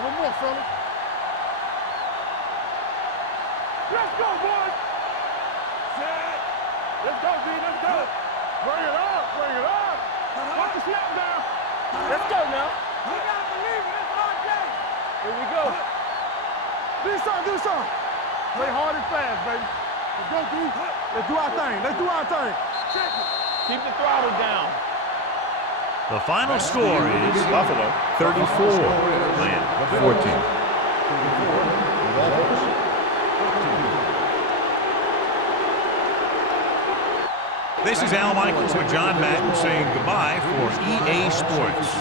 One more, fellas. Let's go, boys. Set. Let's go, D. Let's go. Bring it up. Watch the snap down. Let's go now. You gotta believe it. It's our game. Here we go. Do something. Play hard and fast, baby. Let's go, D. Let's do our thing. Check it. Keep the throttle down. The final score is Buffalo 34, Atlanta 14. This is Al Michaels with John Madden saying goodbye for EA Sports.